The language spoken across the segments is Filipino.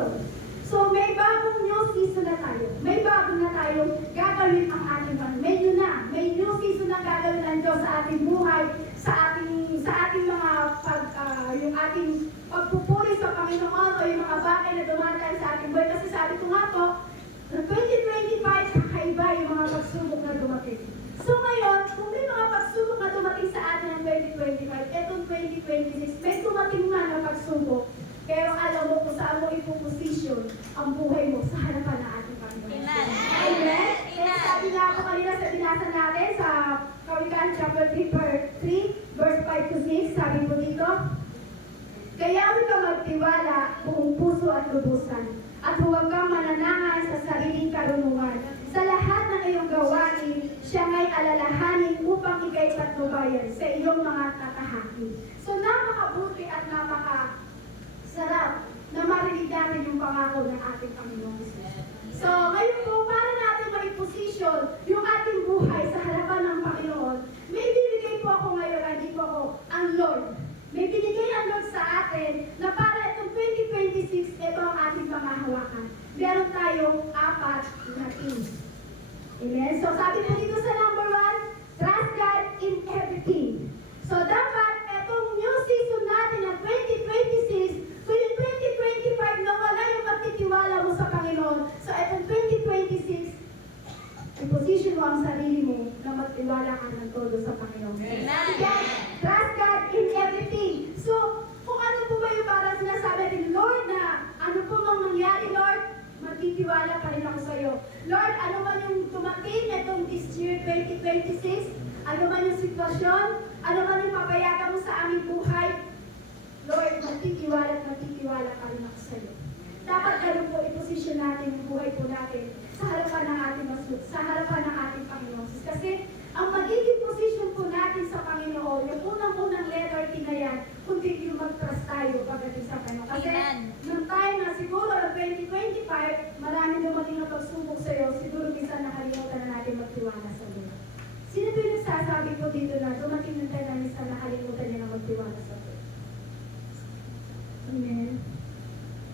season. So, may bagong new season na tayo. May bago na tayong gagawin ang ating May new season na gagawin ng Diyos sa ating buhay, sa ating mga yung ating pagpupuri sa Panginoon o yung mga bagay na dumating sa ating buhay. Kasi sabi ko nga po, na 2025, kakaiba yung mga pagsubok na dumating. So ngayon, kung may mga pagsubok na dumating sa atin ng 2025, etong 2026, may dumating man na pagsubok, pero alam mo kung saan mo ipoposition ang buhay mo sa harapan ng ating Panginoon. Amen. Amen? Kaya sabi nga ako kanina sa binasa natin sa Kawikaan chapter 3, verse 5 to 6, sabi po dito, kaya huwag kang magtiwala buong puso at lubusan, at huwag kang mananangan sa sariling karunungan. Sa lahat ng iyong gawain, siya ngay alalahanin upang ikay patnubayan sa iyong mga tatahaki. So napakabuti at napakasarap na marinig natin yung pangako ng ating Panginoon. So ngayon po, para natin mai-position yung ating buhay sa harapan ng Panginoon, may binigay po ako ngayon, hindi po ako, ang Lord. May binigay ang Lord sa atin na para itong 2026, ito ang ating mga hawakan. Meron tayong 4 na things. Amen? So sabi po dito sa number 1, trust God in everything. So dapat itong new season natin na 2026, kung yung 2025 nawala yung pagtitiwala mo sa Panginoon, so itong 2026, i-position mo ang sarili mo na magtiwala ka ng todo sa Panginoon. Amen. Trust God in everything. So, kung ano po ba yung parang sinasabi natin, Lord, na ano po mang mangyari, Lord, magtitiwala pa rin ako sa iyo. Lord, ano man yung tumating itong this year, 2026, ano man yung sitwasyon, ano man yung papayagan mo sa aming buhay, Lord, magtitiwala pa rin ako sa iyo. Dapat ganun po i-position natin yung buhay po natin sa harapan ng ating Panginoon. Kasi ang magiging position po natin sa Panginoon, yung unang-unang letter T na yan, kundi yung mag-trust tayo pagdating sa Panginoon. Kasi nung time na siguro ng 2025, marami dumating na pagsubok sa iyo, siguro minsan nakalimutan na natin magtiwala sa Diyos. Sino po yung nagsasabi po dito na dumating ng time na minsan nakalimutan niya na magtiwala sa Diyos? Amen.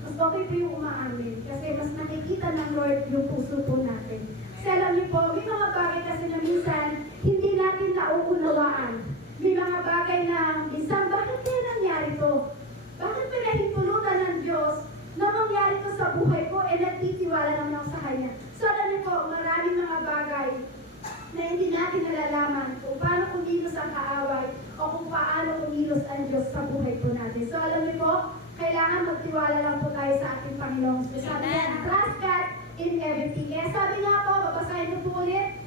Mas okay po yung umaamin kasi mas nakikita ng Lord yung puso po natin. Kasi alam niyo po, may mga bagay kasi na minsan hindi natin nauunawaan. May mga bagay na minsan, bakit kaya nangyari to? Bakit pinahintulutan ng Diyos na mangyari to sa buhay ko nagtitiwala naman ako sa Kanya? So alam niyo po, maraming mga bagay na hindi natin nalalaman kung paano kumilos ang kaaway o kung paano kumilos ang Diyos sa buhay po natin. So alam niyo po, kailangan magtiwala lang po tayo sa ating Panginoon. So sabi niya, trust God in everything. Kaya sabi nga po, babasahin ko po ulit,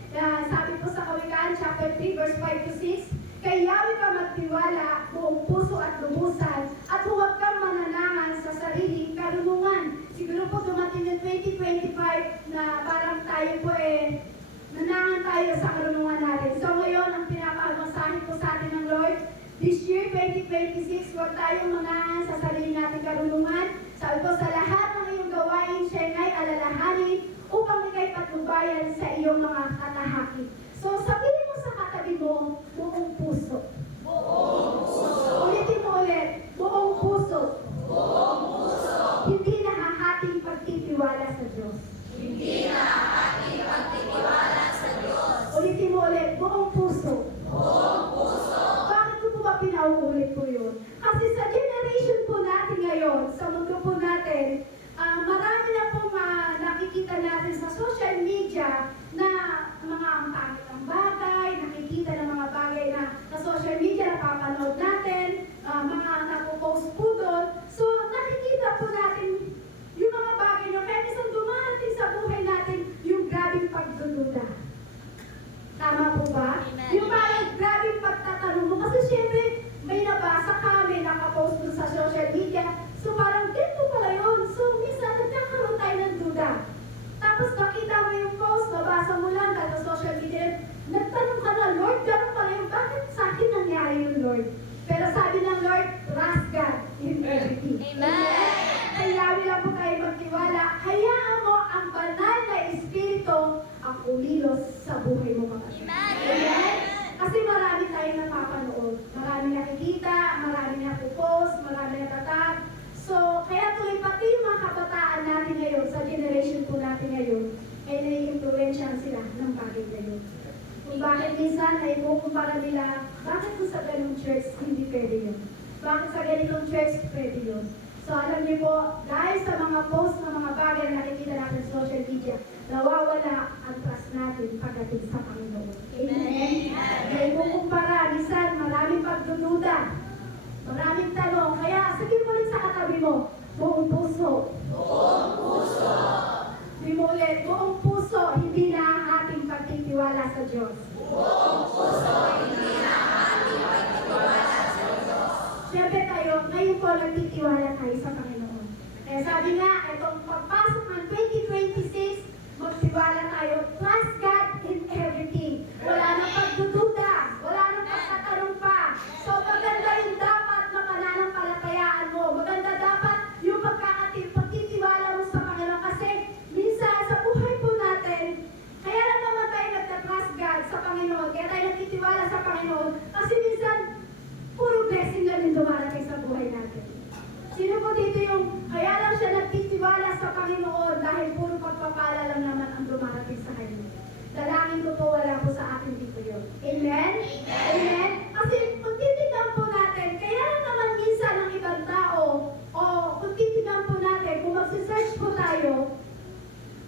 sabi po sa Kawikaan, chapter 3, verse 5 to 6, kaya huwag ka magtiwala buong puso at lubusan at huwag kang mananangan sa sariling karunungan. Siguro po dumating yung 2025 na parang tayo po nanangan tayo sa karunungan natin. So ngayon, ang pinapamasahin po sa atin ng Lord, this year, 2026, huwag tayong manangan sa sarili nating karunungan. Sabi ko, sa lahat ng iyong gawain, siya ngay alalahanin upang ikay patnubayan sa iyong mga katahaki. So, sabihin mo sa katabi mo, buong puso. Buong puso. Ulitin mo ulit, buong puso. Buong puso. Hindi nahahating pagtitiwala sa Diyos. Hindi na ating pagtitiwala sa Diyos. Ulitin mo ulit, buong puso. Buong puso. Bakit ko po ba pinauulit po yun? Kasi sa generation po natin ngayon, sa mundo po natin, marami na po nakikita natin sa social media na mga ang pangit ang bagay, nakikita ng mga bagay na social media napapanood natin, mga napopost po doon. So nakikita po natin yung mga bagay na kaya isang dumating sa buhay natin yung grabing pagdududa. Tama po ba? Amen. Yung parang grabing pagtatanong mo. Kasi syempre, may nabasa ka, may nakapost doon sa social media. So parang dito pala yun. So minsan, nagkakaroon tayo ng duda. Tapos nakita mo yung post, nabasa mo lang sa social media. Nagtanong ka na, Lord, gano'n pala yun. Bakit sa akin nangyari yun, Lord? Pero sabi ng Lord, trust God in everything. Amen. Kailangan lang po tayo magtiwala. Hayaan mo ang banal na Espiritu ang umilos sa buhay mo kapatid. Amen. Kasi marami tayong napapanood. Marami nakikita, marami napopost, marami natatag. So, kaya tuloy pati yung mga kabataan bagay na yun. Kung bakit minsan ay kukumpara nila, bakit kung sa ganung church hindi pwede yun? Bakit sa ganitong church pwede yun? So alam niyo po, dahil sa mga post ng mga bagay na nakikita natin sa social media, nawawala ang trust natin pagdating sa Panginoon. Amen? Dahil kukumpara, minsan maraming pagdududa, maraming tanong, kaya sabihin mo rin sa katabi mo, buong puso. Buong puso. Sabihin mo ulit, buong puso, hindi na ang ating pagtitiwala sa Diyos. Buong puso, hindi na ating pagtitiwala sa Diyos. Siyempre tayo, ngayon po nagtitiwala tayo sa Panginoon. Kaya sabi nga, itong pagpasok ng 2026, magtiwala tayo, trust God in everything. Wala nang pagdududa, wala nang pagtatanong pa. So maganda yung dapat na pananampalatayaan mo. Maganda dapat yung pagtitiwala mo sa Panginoon. Kasi minsan sa buhay po natin, kaya lang naman tayo nagtatrust God sa Panginoon. Kaya tayo nagtitiwala sa Panginoon. Kasi minsan, puro blessing na rin dumarating sa buhay natin. Sino po dito yung, kaya lang siya nagtitiwala sa Panginoon dahil puro pagpapala lang naman ang dumarating sa kanya. Dalangin ko po, wala po sa atin dito yun. Amen? Amen? Kasi kung titignan po natin, kaya lang naman minsan ang ibang tao, o kung titignan po natin, kung magsisearch po tayo,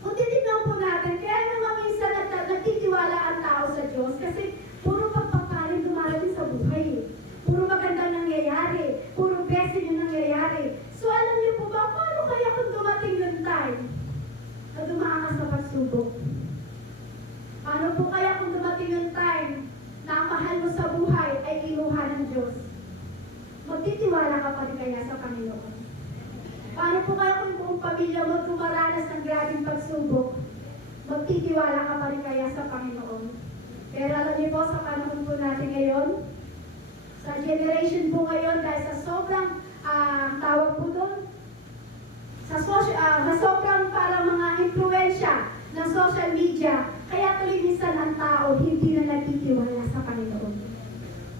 kung titignan po natin, kaya naman minsan nagtitiwala ang tao sa Diyos kasi puro pagpapaling dumarating sa buhay. Puro magandang nangyayari. Puro blessing yung nangyayari. So alam niyo po ba, paano kaya kung dumating yung time na dumaan ka sa pagsubok? Paano po kaya kung dumating yung time na ang mahal mo sa buhay ay kinuha ng Diyos? Magtitiwala ka pa rin kaya sa Panginoon? Paano po kaya kung buong pamilya mo dumaranas ng grabing pagsubok? Magtitiwala ka pa rin kaya sa Panginoon? Pero alam niyo po, sa panahon po natin ngayon, sa generation po ngayon, dahil sa sobrang tawag po doon, sa sobrang parang mga impluensya ng social media, kaya tuloy minsan ang tao hindi na nagtitiwala sa Panginoon.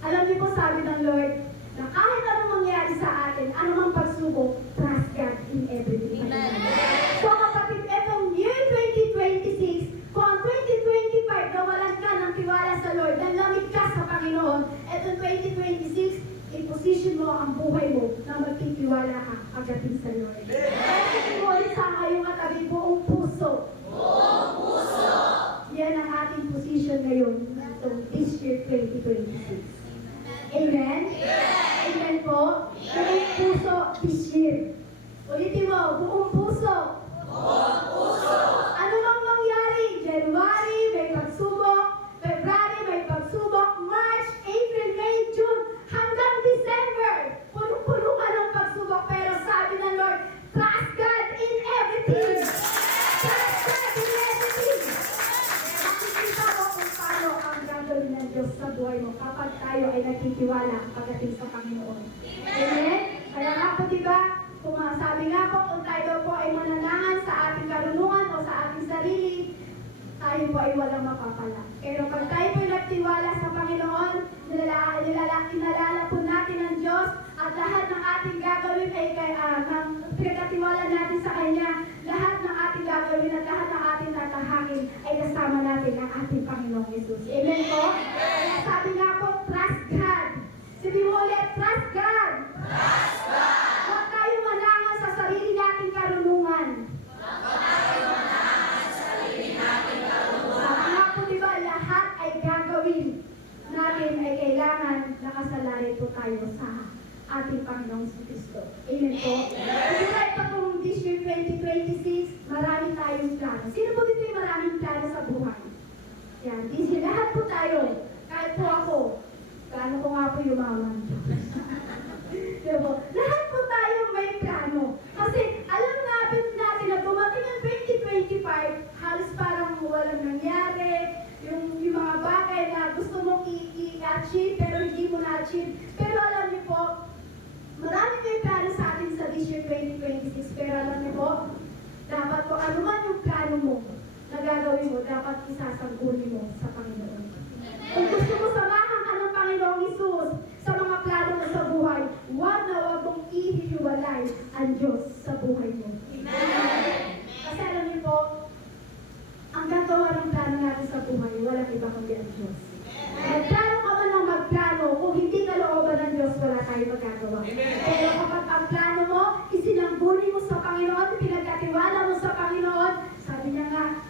Alam niyo po, sabi ng Lord, na kahit anong mangyari sa atin, anumang pagsubok, trust God in everything. So kapatid, etong year 2026, kung ang 2025 nawalan ka ng tiwala sa Lord, nalamig ka sa Panginoon, etong 2026, i-position mo ang buhay mo na magtitiwala ka pagdating sa Lord. Kaya siguro sa ngayong katabi, buong puso. Buong puso. Yan ang ating position ngayon itong this year 2026. Amen? Amen po? Buong puso this year. Ulitin mo, buong puso. Buong puso. Ano mang mangyari? January, may pagsubok. February, may pagsubok. March, April, May, June, hanggang December. Puno-puno ka ng pagsubok. Pero sabi ng Lord, trust God in everything. Trust God in everything. Makikita mo kung paano ang gagawin ng Diyos sa buhay mo kapag tayo ay nagtitiwala pagdating sa Panginoon. Amen? Kaya nga po, diba, kung sabi nga po, kung tayo po ay mananangan sa ating karunungan o sa ating sarili, tayo po ay walang mapapala. Pero pag tayo po ay nagtiwala sa Panginoon, nilalala po natin ang Diyos at lahat ng ating gagawin ay pinagkatiwala natin sa Kanya, lahat ng ating gagawin at lahat ng ating tatahangin ay kasama natin ang ating Panginoong Jesus. Amen po? Kaya sabi nga po, trust God. Sabi mo ulit, trust God. Trust God. Huwag tayo manangan sa sarili nating karunungan. Sabi nga po, diba, lahat ay gagawin natin ay kailangan nakasalalay po tayo sa ating Panginoong Kristo. Amen po? Diba, ito kung this year 2026, marami tayong plano. Sino po dito yung maraming plano sa buhay? Yan, this year, lahat po tayo. Kahit po ako, plano ko nga po yumaman. Diba? Lahat po tayo may plano. Kasi alam natin na dumating ang 2025, halos parang walang nangyari, yung mga bagay na gusto mong i-achieve pero hindi mo na-achieve. Pero alam niyo po, marami may plano sa atin sa this year 2026. Pero alam niyo po, dapat po ano man yung plano mo na gagawin mo, dapat isasangguni mo sa Panginoon. Kung gusto mo samahan ka ng Panginoong Isus sa mga plano mo sa buhay, huwag na huwag mong ihihiwalay ang Diyos sa buhay mo. Amen. Kasi alam niyo po, ang gagawa ng plano natin sa buhay, Panginoon, pinagkatiwala mo sa Panginoon, sabi niya nga,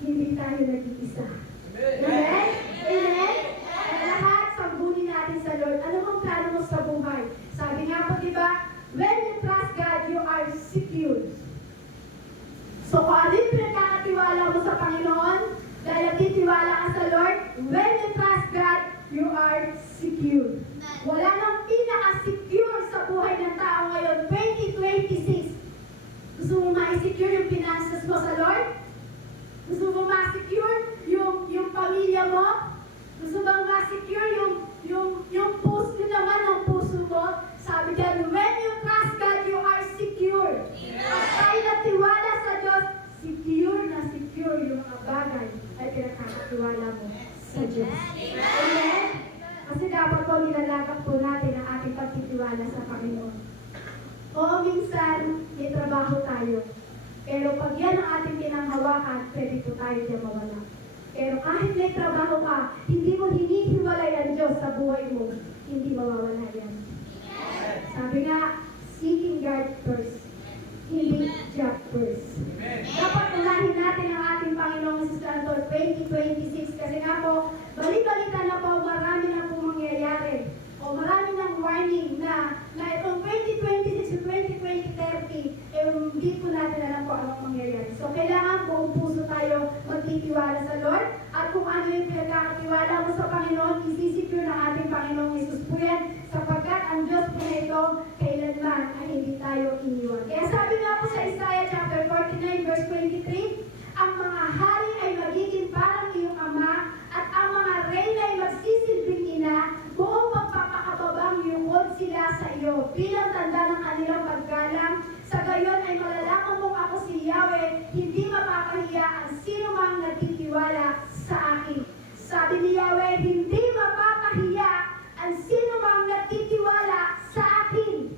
hindi tayo nag-iisa. Amen? Amen? Kaya lahat, sambunin natin sa Lord. Ano bang plano mo sa buhay? Sabi nga po, di ba, when you trust God, you are secure. So kung ano yung pinagkakatiwala mo sa Panginoon, dahil nagtitiwala ka sa Lord, when you trust God, you are secure. Wala nang pinaka-secure sa buhay ng tao ngayon, 2026. Gusto mo ma-secure yung finances mo sa Lord? Gusto mo ma-secure yung pamilya mo? Gusto bang ma-secure yung puso naman ng puso mo? Sabi dyan, when you trust God, you are secure. At tayo natiwala sa Diyos, secure na secure yung mga bagay ay pinakakatiwala mo sa Diyos. Amen? Kasi dapat po nilalagak po natin ang ating pagtitiwala sa Panginoon. Oo, minsan may trabaho tayo. Pero pag yan ang ating pinanghawakan, pwede po tayo diyan mawala. Pero kahit may trabaho ka, hindi mo hinihiwalay ang Diyos sa buhay mo, hindi mawawala yan. Sabi nga, seeking God first, hindi job first. Dapat unahin natin ang ating Panginoong Jesus Cristo 2026 kasi nga po, balik-balikan na po, marami na po mangyayari. O marami ng warning na itong 2026 to 2030, hindi po natin alam po anong mangyayari. So kailangan buong puso tayo magtitiwala sa Lord at kung ano yung pinagkakatiwala mo sa Panginoon, isisecure ng ating Panginoong Jesus po yan sapagkat ang Diyos po na ito kailanman ay hindi tayo iniwan. Kaya sabi nga po sa Isaiah chapter 49 verse 23, ang mga hari ay magiging parang iyong ama at ang mga reyna ay magsisilbing ina, buong pagpapakababang yungod sila sa iyo bilang tanda ng kanilang paggalang. Sa gayon ay malalaman mong ako si Yahweh, hindi mapapahiya ang sino mang nagtitiwala sa akin. Sabi ni Yahweh, hindi mapapahiya ang sino mang nagtitiwala sa akin.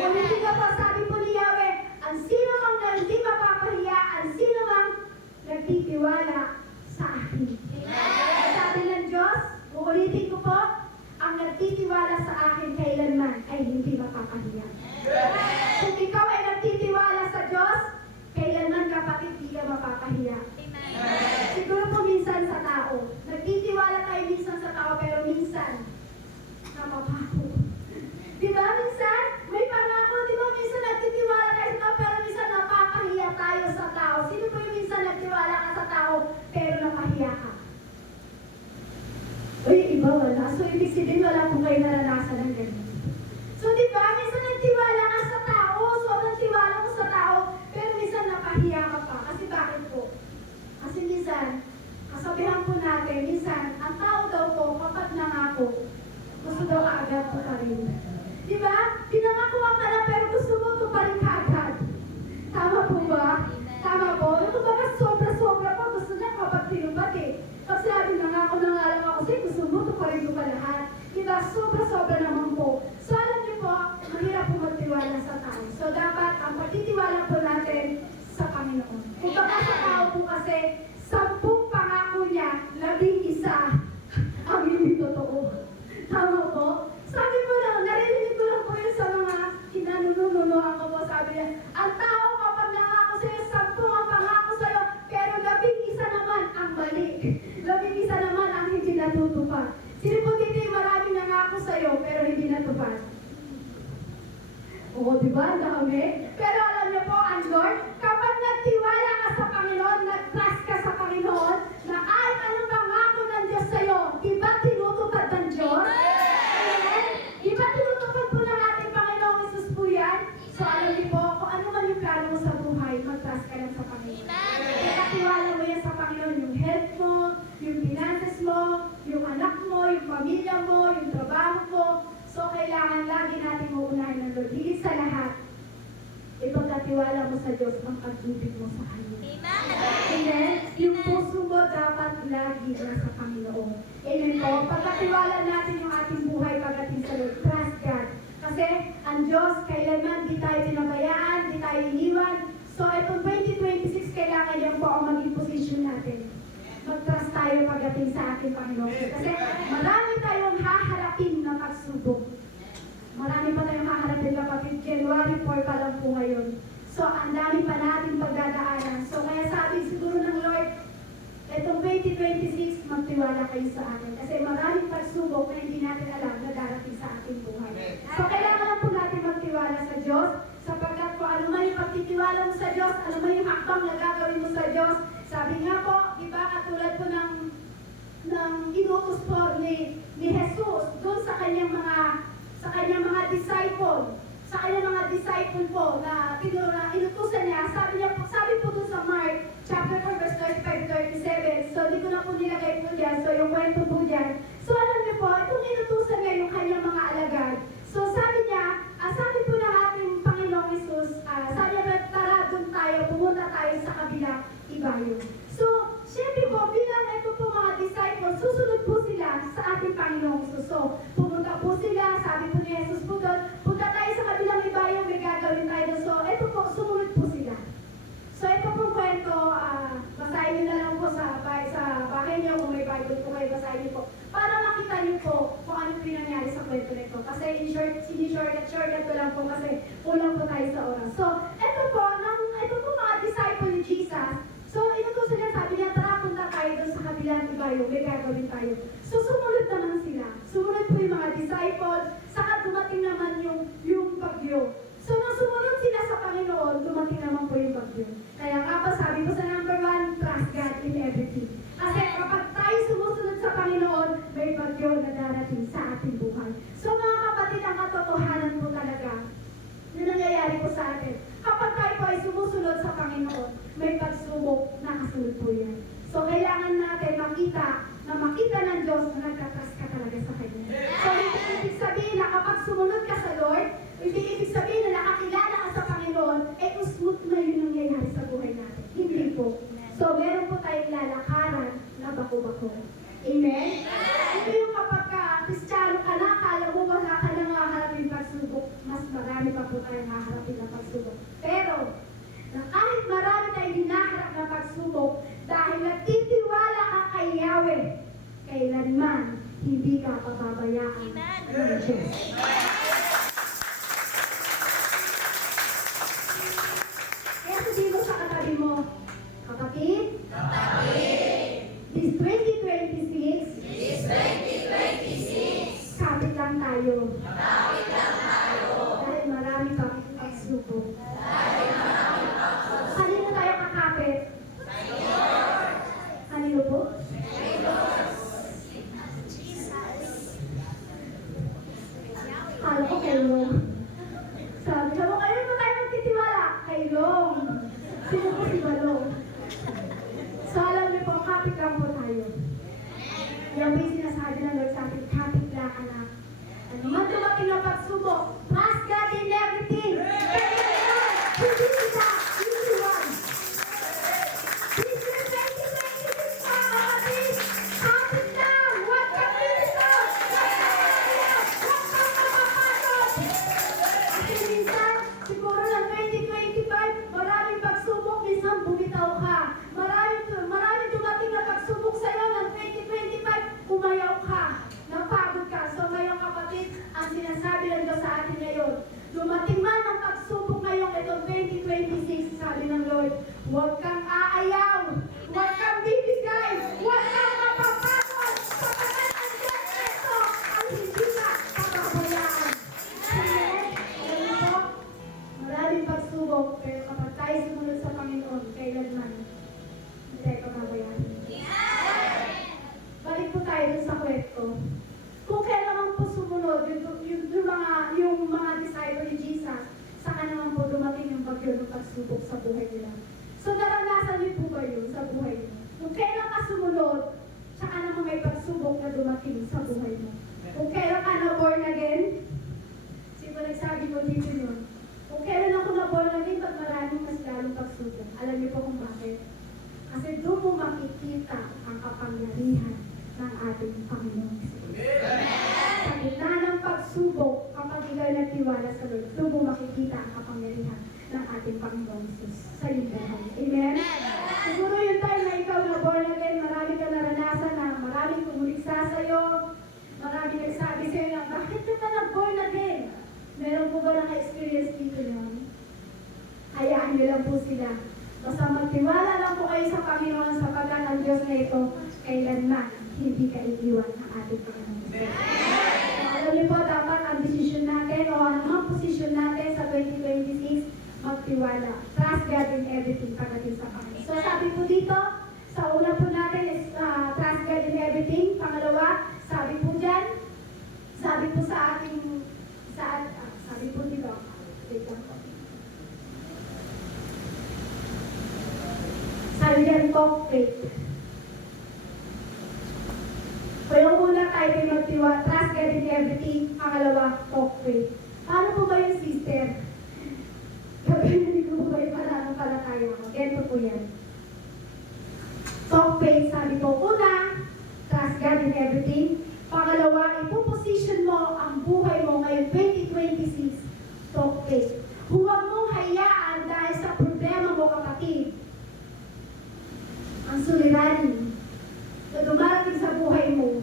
Ulitin ka po, sabi po ni Yahweh, ang sino mang hindi mapapahiya, ang sino mang nagtitiwala sa akin. Sabi ng Diyos, uulitin ko po, ang nagtitiwala sa akin kailanman ay hindi mapapahiya. Kung ikaw ay nagtitiwala sa Diyos, kailanman kapatid, hindi ka mapapahiya. Siguro po minsan sa tao, nagtitiwala tayo minsan sa tao, pero minsan, napapako. Di ba minsan, may pangako, di ba minsan nagtitiwala tayo sa tao, pero minsan napapahiya tayo sa tao. Sino po yung minsan nagtiwala ka sa tao, pero napahiya ka? Uy, iba wala. So, ibig sabihin wala kung kayo naranasan ng ganyan. So, di ba, minsan nagtiwala ka sa tao, sobrang tiwala mo sa tao, pero minsan napahiya ka pa. Kasi bakit po? Kasi minsan, kasabihan po natin, minsan, ang tao daw po, kapag nangako, gusto daw kaagad po pa rin. Di ba? Pinangakuha ka na, pero gusto mo ito pa rin kaagad. Tama po ba? Tama po? Yung kumbaga sobra-sobra pa, gusto niya kapag tinupad eh. Pag sinabi nangako na nga lang ako, kasi gusto mo ito pa rin ko pa lahat. Diba? Sobra-sobra naman po. So alam niyo po, mahirap po magtiwala sa tao. So dapat ang pagtitiwala po natin sa Panginoon. Kung baka sa tao po kasi, 10 pangako niya, 11 ang hindi totoo. Tama po? Sabi mo lang, narinig ko lang po yun sa mga kinanunununuhan ko po. Sabi niya, ang tao kapag nangako sa'yo, 10 ang pangako sa'yo, pero 11 naman ang mali. 11 naman ang hindi natutupad. Sino po dito yung maraming nangako sa'yo, pero hindi natupad? Oo, di ba? Ang dami. Pero alam niyo po, ang Lord, kapag nagtiwala ka sa Panginoon, nag-trust ka sa Panginoon, na kahit anong pangako ng Diyos sa'yo, di ba tinutupad ng Diyos? Amen? Di ba tinutupad po ng ating Panginoong Jesus po yan? So alam niyo po, kung ano man yung plano mo sa buhay, mag-trust ka lang sa Panginoon. Kaya tiwala mo yan sa Panginoon, yung health mo, yung finances mo, yung anak mo, yung pamilya mo, yung trabaho mo. So, kailangan lagi natin uunahin ng Lord. Higit sa lahat, ipagkatiwala mo sa Diyos ang pag-ibig mo sa Kanya. Amen? Yung puso mo dapat lagi nasa Panginoon. Amen po? Pagkatiwala natin yung ating buhay pagdating sa Lord. Trust God. Kasi ang Diyos, kailanman di tayo pinabayaan, di tayo iniwan. So, itong 2026, kailangan yan po ang maging position natin. Mag-trust tayo pagdating sa ating Panginoon. Kasi marami tayong haharapin na pagsubok. Marami pa tayong haharapin kapatid. January 4 pa lang po ngayon. So So, ang dami pa natin pagdadaanan. So, kaya sabi siguro ng Lord, itong 2026, magtiwala kayo sa akin. Kasi maraming pagsubok na hindi natin alam na darating sa ating buhay. So, kailangan lang po natin magtiwala sa Diyos, sapagkat po ano man yung pagtitiwala mo sa Diyos, ano man yung hakbang na gagawin mo sa Diyos. Sabi nga po, di ba, katulad po ng inutos po ni Jesus doon sa kanyang mga disciple po na inutusan niya, sabi po doon sa Mark chapter 4 verse 35-37. So di ko na po nilagay po dyan, so yung kwento po dyan. So alam niyo po, itong inutusan niya yung kanyang mga alagad. So sabi niya, sabi po ng ating Panginoong Jesus, sabi niya, tara doon tayo, pumunta tayo sa kabilang ibayo. So, syempre po, bilang ito po mga disciples, susunod po sila sa ating Panginoong Jesus. So, pumunta po sila, sabi po ni Jesus po doon, punta tayo sa kabilang ibayo, may gagawin tayo doon. So, ito po, sumunod po sila. So, ito pong kwento, basahin niyo na lang po sa bahay niyo, kung may Bible po kayo, basahin niyo po. Para makita niyo po kung ano po yung nangyari sa kwento nito. Kasi shortcut ko lang po kasi kulang po tayo sa oras. So, ito po mga disciple ni Jesus. So, inutusan niya, sabi niya, tara, punta tayo doon sa kabilang ibayo, may gagawin tayo. So, sumunod naman sila. Sumunod po yung mga disciples, saka dumating naman yung bagyo. So, nung sumunod sila sa Panginoon, dumating naman po yung bagyo. Kaya nga pa, sabi ko sa number 1, trust God in everything. Kasi kapag tayo sumusunod sa Panginoon, may bagyo na darating sa ating buhay. So, mga kapatid, ang katotohanan po talaga na nangyayari po sa atin. Kapag tayo po ay sumusunod sa Panginoon, may pagsubok na kasunod po yan. So, kailangan natin makita ng Diyos na nagtatrust ka talaga sa Kanya. So, hindi ibig sabihin na kapag sumunod ka sa Lord, hindi ibig sabihin na nakakilala ka sa Panginoon, smooth na yun nangyayari sa buhay natin. Hindi po. So, meron po tayong lalakaran na bako-bako. Amen? Ito yung kapag Kristiyano ka na, kala mo wala ka nang haharapin pagsubok, mas marami pa po tayong haharapin na pagsubok. Pero, na kahit marami tayong hinaharap na pagsubok, dahil nagtitiwala ka kay Yahweh, kailanman hindi ka pababayaan ng Diyos. Kaya sabihin mo sa katabi mo, kapatid, this 2026, kapit lang tayo. Dahil marami pang pagsubok. Kanino tayo kakapit? Kanino po? Kala ko kay Long. Sabi ko, kanino mo tayo magtitiwala? Kay Long. Sino po si Balong? So alam niyo po, kapit lang po tayo. Yan po yung sinasabi ng Lord sa atin, kapit lang anak. Ano man dumating na pagsubok, trust God in everything. Hindi kita, hindi one. This year 2026, mga kapatid, kapit lang, huwag kang minito. Huwag kang mapapagod. Kasi minsan, siguro ng 2025, maraming pagsubok, minsan bumitaw ka. Maraming dumating na pagsubok sa'yo ng 2025, umayaw ka, napagod ka. So ngayon kapatid, ang sinasabi ng Diyos sa atin ngayon, dumating man ang pagsubok ngayong itong 2026, sabi ng Lord, huwag kang aayaw, huwag kang bibigay, huwag kang mapapagod, sapagkat ang Diyos ito ang hindi ka papabayaan. Amen? Ganun po, maraming pagsubok, pero kapag tayo sumunod sa Panginoon, kailanman, hindi tayo papabayaan. Balik po tayo dun sa kwento. Kung kailangan po sumunod, yung mga disciple ni Jesus, saka naman po dumating yung bagyo ng pagsubok sa buhay nila. So naranasan niyo po ba yun sa buhay niyo? Kung kailan ka sumunod, saka naman may pagsubok na dumating sa buhay mo. Kung kailan ka na born again, sino nagsabi ko dito yun? Kung kailan ako na born again, pag maraming mas lalong pagsubok. Alam niyo po kung bakit? Kasi doon mo makikita ang kapangyarihan ng ating Panginoon. Sa gitna ng pagsubok, kapag ikaw nagtiwala sa Lord, doon mo makikita ang kapangyarihan ng ating Panginoon sa iyong buhay. Amen? Siguro yung time na ikaw na born again, marami ka naranasan na maraming kumuliksa sa'yo, maraming nagsabi sa'yo na, bakit ka na born again? Meron po ba naka-experience dito yan? hayaan niyo lang po sila. Basta magtiwala lang po kayo sa Panginoon sapagkat ang Diyos na ito kailanman hindi ka iiwan ng ating Panginoon. So, alam niyo po, dapat ang desisyon natin o ang mga posisyon natin sa 2026, magtiwala. Trust God in everything pagdating sa Panginoon. So sabi po dito, sa una po natin is trust God in everything. Pangalawa, sabi po dyan, sabi po sa ating, sabi po dito, wait lang po. Sabi dyan, talk faith. So yung una tayo ay magtiwala, trust God in everything. Pangalawa, talk faith. Paano po ba yung sister? Gagawin ko ba yung pananampalataya ko? Ganito po yan. Talk faith, sabi po, una, trust God in everything. Pangalawa, ipoposition mo ang buhay mo ngayong 2026. Talk faith. Huwag mong hayaan dahil sa problema mo, kapatid. Ang suliranin na dumarating sa buhay mo,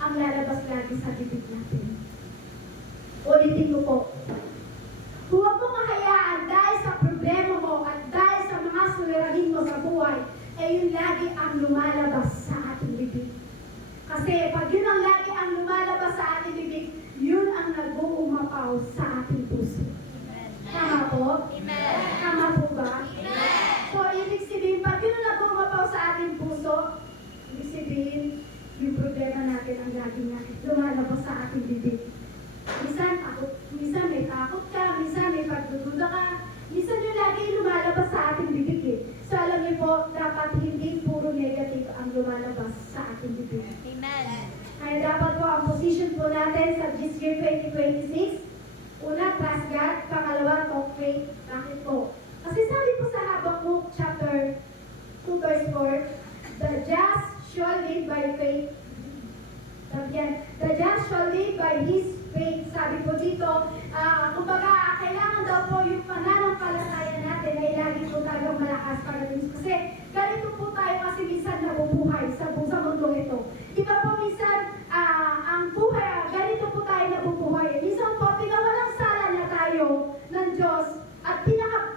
ang lalabas lagi sa bibig natin. Ulitin ko po. Huwag mong hayaan dahil sa problema mo at dahil sa mga suliranin mo sa buhay, yun lagi ang lumalabas sa ating bibig. Kasi pag yun ang lagi ang lumalabas sa ating bibig, yun ang nag-uumapaw sa ating puso. Tama po? Amen. Tama po ba? Amen. So, ibig sabihin, pag yun ang nag-uumapaw sa ating puso, ibig sabihin, yung problema natin ang laging lumalabas sa ating bibig. Minsan may takot ka, minsan may pagdududa ka, minsan yung lagi lumalabas sa ating bibig eh. So alam niyo po, dapat hindi puro negative ang lumalabas sa ating bibig. Amen. Kaya dapat po ang position po natin sa this year 2026, una, trust God, pangalawa, talk faith. Bakit po? Kasi sabi po sa Habakkuk chapter 2 verse 4, the just shall live by faith. The just shall live by his faith. Sabi po dito, kumbaga, kailangan daw po yung pananampalataya natin ay lagi po talagang malakas pagdating. Kasi ganito po tayo kasi minsan nabubuhay sa mundo ito. Di ba po minsan, ang buhay, ganito po tayo nabubuhay. Minsan po, pinawalang sala na tayo ng Diyos at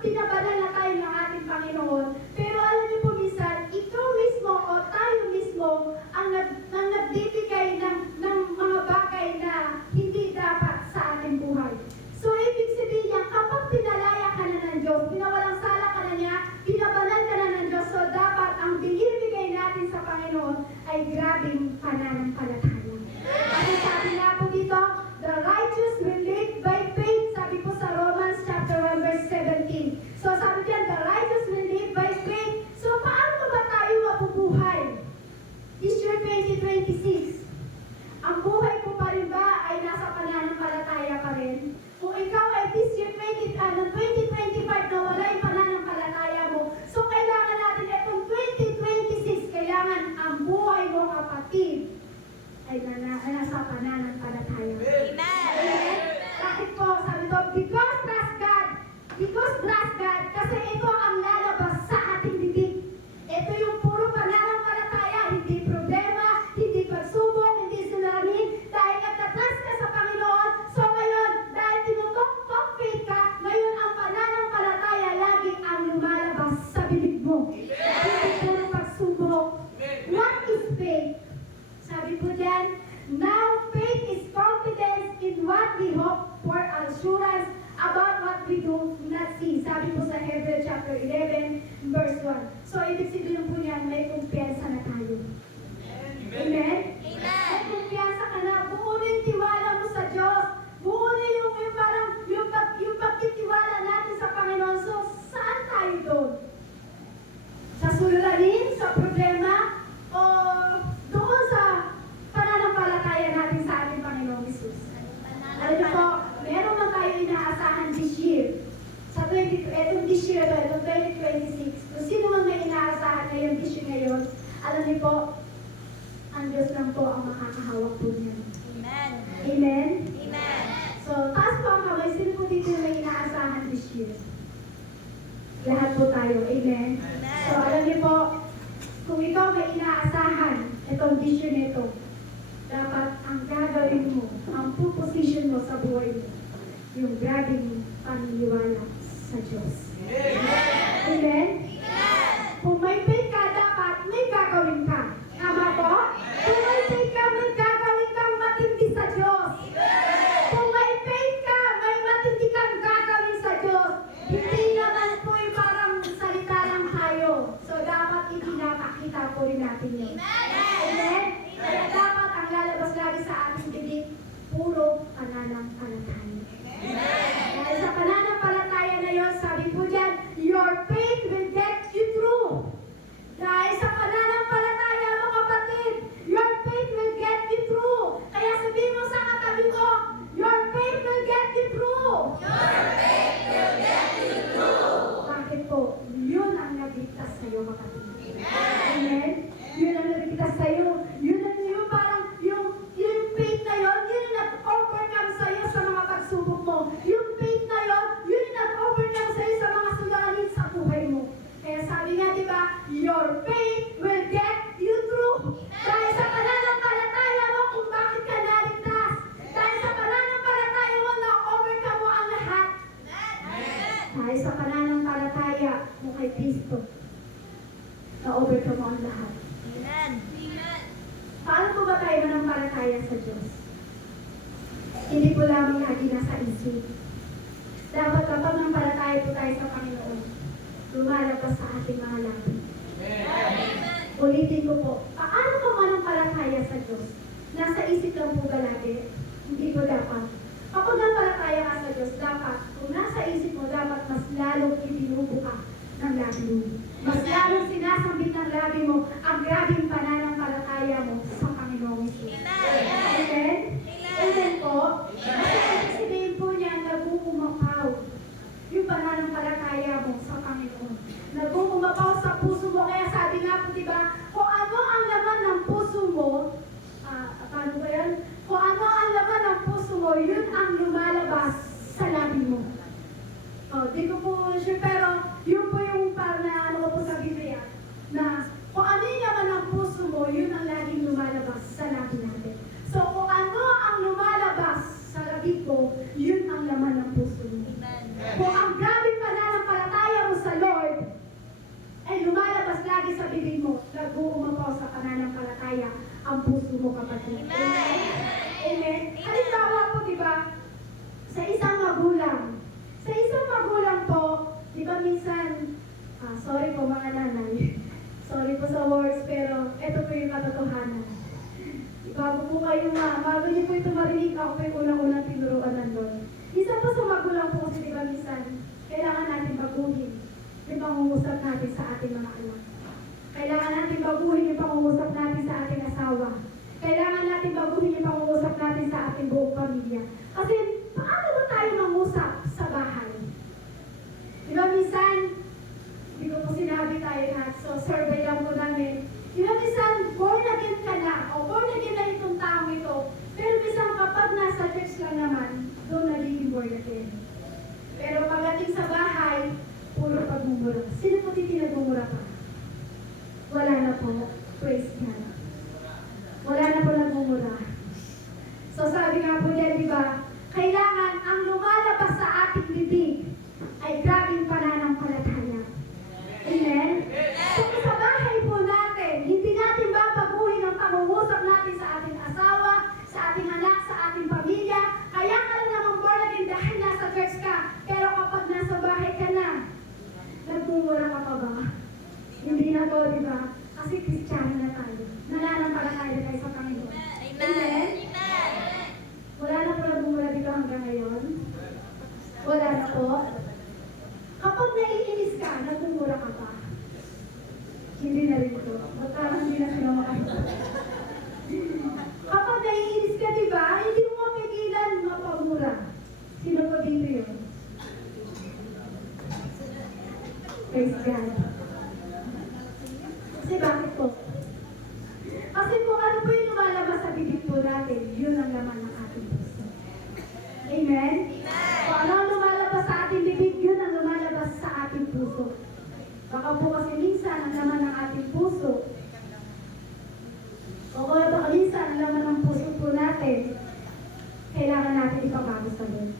pinabanal na tayo ng ating Panginoon. Pero alam niyo po minsan, ikaw mismo o tayo mismo ang nagbibigay ng mga bagay na hindi dapat sa ating buhay. So, ibig sabihin niya, kapag pinalaya ka na ng Diyos, pinawalang sala ka na niya, pinabanal ka na ng Diyos, so dapat ang binibigay natin sa Panginoon ay grabing pananampalataya. Kasi sabi nga po dito, the righteous will live by faith, sabi po sa Romans chapter 1 verse 17. So sabi diyan, the righteous will live by faith. So paano ba tayo mabubuhay? This year 2026, ang buhay ko pa rin ba ay nasa pananampalataya pa rin? Kung ikaw ay this year 2025 na wala yung pananampalataya mo, so kailangan natin itong 2026, kailangan ang buhay mo, kapatid, ay nasa pananampalataya. Amen. Bakit po? Sabi ko, because trust God, kasi ito ang lalabas sa ating bibig. Ito yung puro pananampalataya, hindi problema, hindi pagsubok, hindi suliranin, dahil nagtatrust ka sa Panginoon. So ngayon, dahil tinutok faith ka, ngayon ang pananampalataya lagi ang lumalabas sa bibig mo. Hindi puro pagsubok. What is faith? Sabi po dyan, now faith is confidence in what we hope for, assurance about what we do not see. Sabi po sa Hebrew chapter 11 verse 1. So ibig sabihin po niyan, may kumpiyansa na tayo. Amen? May kumpiyansa ka na. Buo na yung tiwala mo sa Diyos. Buo na yung pagtitiwala natin sa Panginoon. So saan tayo doon? Sa suliranin? Sa problema? O doon sa pananampalataya natin sa ating Panginoong Jesus? Alam niyo po, meron man tayo inaasahan this year. Etong this year, etong 2026. Kung sino man may inaasahan ngayon, this year ngayon, alam niyo po, ang Diyos lang po ang makakahawak po niyan. Amen. Amen? Amen. So, taas po ang kamay. Sino po dito may inaasahan this year? Lahat po tayo. Amen? So, alam niyo po, kung ikaw may inaasahan, itong this year nito, dapat ang gagawin mo, ang position mo sa buhay mo, yung grabing paniniwala sa Diyos. inyo. Amen? Kaya dapat ang lalabas lagi sa ating bibig, puro pananampalataya. Dahil sa pananampalataya na yon, sabi po dyan, your faith will get you through. Dahil sa pananampalataya mo kapatid, your faith will get you through. Kaya sabihin mo sa katabi ko, your faith will get you through. Bakit po? Yun ang nagligtas sa'yo kapatid. Amen? Yun ang nagligtas sa'yo. Yun ang yung parang, yung faith na yun, yun yung nag-overcome sa'yo sa mga pagsubok mo. Yung faith na yun, yun yung nag-overcome sa'yo sa mga suliranin sa buhay mo. Kaya sabi nga, di ba, your faith will get you through. Dahil sa pananampalataya mo kung bakit ka naligtas. Dahil sa pananampalataya mo na-overcome mo ang lahat. Dahil sa pananampalataya mo kay Kristo, na-overcome mo ang lahat. Paano po ba tayo manampalataya sa Diyos? Hindi po lamang lagi nasa isip. Dapat kapag manampalataya po tayo sa Panginoon, lumalabas sa ating mga labi. Ulitin ko po, paano ka manampalataya sa Diyos? Nasa isip lang po ba lagi? Hindi po dapat. Kapag manampalataya ka sa Diyos, dapat, kung nasa isip mo, dapat mas lalong itinubo ka ng labi mo. Mas lalong sinasambit ng labi mo ang grabing pananampalataya mo sa Panginoon. Amen? Amen po? Kasi sabihin po niya, nag-uumapaw yung pananampalataya mo sa Panginoon. Nag-uumapaw sa puso mo. Kaya sabi nga po, diba, kung ano ang laman ng puso mo, paano ba yan? Kung ano ang laman ng puso mo, yun ang lumalabas sa labi mo. Di ko po sure, pero yun po yung parang ano ko po sa Biblia, na kung ano yung laman ng puso mo, yun ang laging lumalabas sa labi natin. So, kung ano ang lumalabas sa labi ko, yun ang laman ng puso mo. Kung ang grabing pananampalataya mo sa Lord, ay lumalabas lagi sa bibig mo, nag-uumapaw sa pananampalataya ang puso mo, kapatid. Amen? Amen? Halimbawa po, di ba, sa isang magulang, po, di ba minsan, sorry po mga nanay, sorry po sa words, pero ito po yung katotohanan. Bago po kayo bago niyo po ito marinig, ako po yung unang-unang tinuruan ng Lord. Isa po sa magulang po kasi, di ba minsan, kailangan natin baguhin yung pangungusap natin sa ating mga anak. Kailangan natin baguhin yung pangungusap natin sa ating asawa. Kailangan natin baguhin yung pangungusap natin sa ating buong pamilya. Kasi, paano ba tayo mangusap sa bahay? Di ba minsan, hindi ko po sinabi tayo lahat, so survey lang po namin. Di ba minsan, born again ka na, o born again na itong taong ito, pero minsan kapag nasa church lang naman, doon nagiging born again. Pero pagdating sa bahay, puro pagmumura. Sino po dito nagmumura pa? Wala na po. Praise God. Wala na po nagmumura. So sabi nga po yan, di ba, kailangan ang lumalabas sa ating bibig ay grabing pananampalataya. Amen? So sa bahay po natin, hindi natin babaguhin ang pangungusap natin sa ating asawa, sa ating anak, sa ating pamilya. Kaya ka lang naman born again dahil nasa church ka. Pero kapag nasa bahay ka na, nagmumura ka pa ba? Hindi na to, di ba? Kasi Kristiyano na tayo. Nananampalataya tayo sa Panginoon. Amen? Wala na po nagmumura dito hanggang ngayon? Wala na po? Kapag naiinis ka, nagmumura ka pa? Hindi na rin ito. Parang hindi na sila makakita. Kapag naiinis ka, di ba? Hindi mo mapigilan mapamura. Sino po dito yun? Praise God. Kasi bakit po? Kasi kung ano po yung lumalabas sa bibig po natin, yun ang laman ng ating puso. Amen? Kung ano ang lumalabas sa ating bibig, yun ang lumalabas sa ating puso. Baka po kasi minsan ang laman ng ating puso, o kaya baka minsan ang laman ng puso po natin, kailangan natin ipabago sa Lord.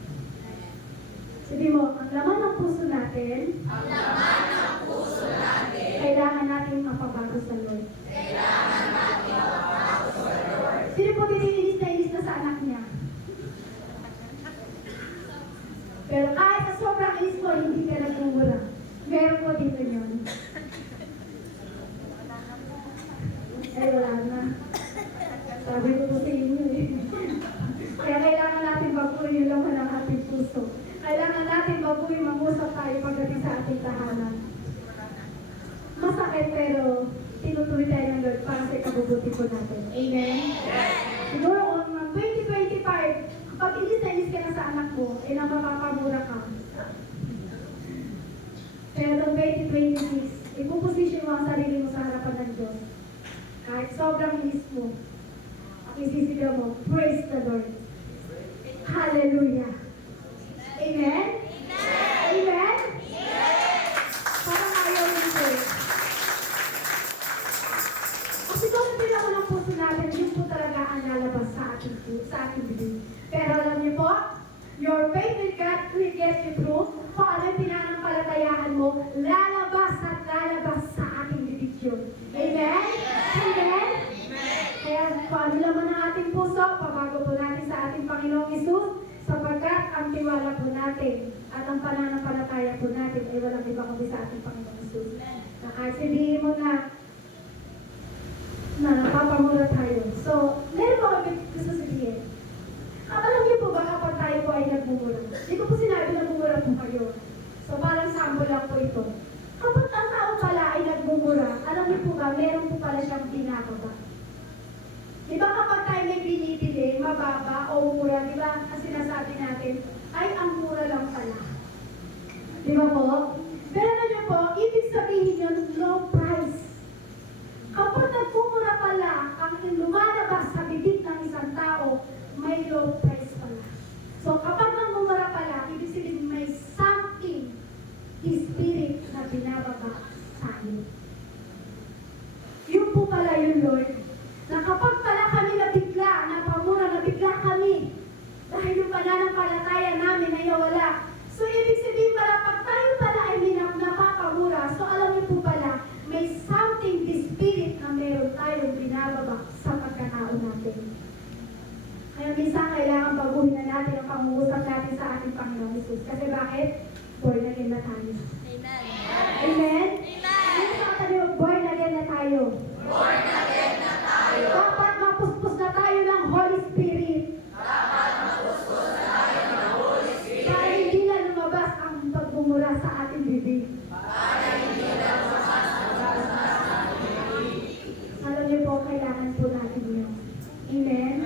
Sabi mo, ang laman ng puso natin, kailangan natin mapabago sa Lord. Sino po diniinis na sa anak niya? Pero kahit sa sobrang inis mo, hindi ka nagmumura. Meron po dito yun. masakit pero tinutuloy tayo ng Lord para sa ikabubuti po natin. Amen? Siguro kung 2025, kapag inis na inis ka na sa anak mo, eh na mapapamura ka. Pero noong 2026, ipuposition mo ang sarili mo sa harapan ng Diyos. Kahit sobrang inis mo, ang isisigaw mo, praise the Lord. Hallelujah. Amen? Amen? Parang ayaw nito eh. Kasi kung pinako ng puso natin, yun po talaga ang lalabas sa ating bibig. Pero alam niyo po, your faith with God will get you through. Kung ano yung pinanampalatayaan mo, lalabas at lalabas sa ating bibig yun. Amen? Amen? Kaya kung ano laman ang ating puso, pabago po natin sa ating Panginoong Hesus, sapagkat ang tiwala po natin at ang pananampalataya po natin ay walang iba kundi sa ating Panginoong Hesus. Na kahit sabihin mo na napapamura tayo. So, meron po kami gusto sabihin. Alam niyo po ba kapag tayo po ay nagmumura? Hindi ko po sinabi na nagmumura po kayo. So, parang sample lang po ito. Kapag ang tao pala ay nagmumura, alam niyo po ba, meron po pala siyang binababa. Di ba kapag tayo may binibili, mababa o mura, di ba ang sinasabi natin, ay ang mura lang pala. Di ba po? Pero alam niyo po, ibig sabihin yun, low price. Kapag nagmumura pala, ang lumalabas sa bibig ng isang tao, may low price pala. So kapag nagmumura pala, ibig sabihin may something, spirit na binababa sa iyo. Yun po pala yun, Lord. Na kapag pala kami nabigla, napamura, nabigla kami, dahil yung pananampalataya namin ay nawala. So, ibig sabihin pala, pag tayo pala ay napapamura, so alam niyo po pala, may something, the spirit na meron tayong binababa sa pagkatao natin. Kaya minsan kailangan baguhin na natin ang pangungusap natin sa ating Panginoong Hesus. Kasi bakit? Born again na tayo. Amen. Amen? Amen. Ano sa tayo? Born again na tayo. Born again na tayo. Dapat mapuspos na tayo ng Holy Spirit. Dapat mapuspos na tayo ng Holy Spirit. Para hindi na lumabas ang pagmumura sa ating bibig. Para hindi na lumabas ang pagmumura sa ating bibig. Alam niyo po, kailangan po natin yun. Amen?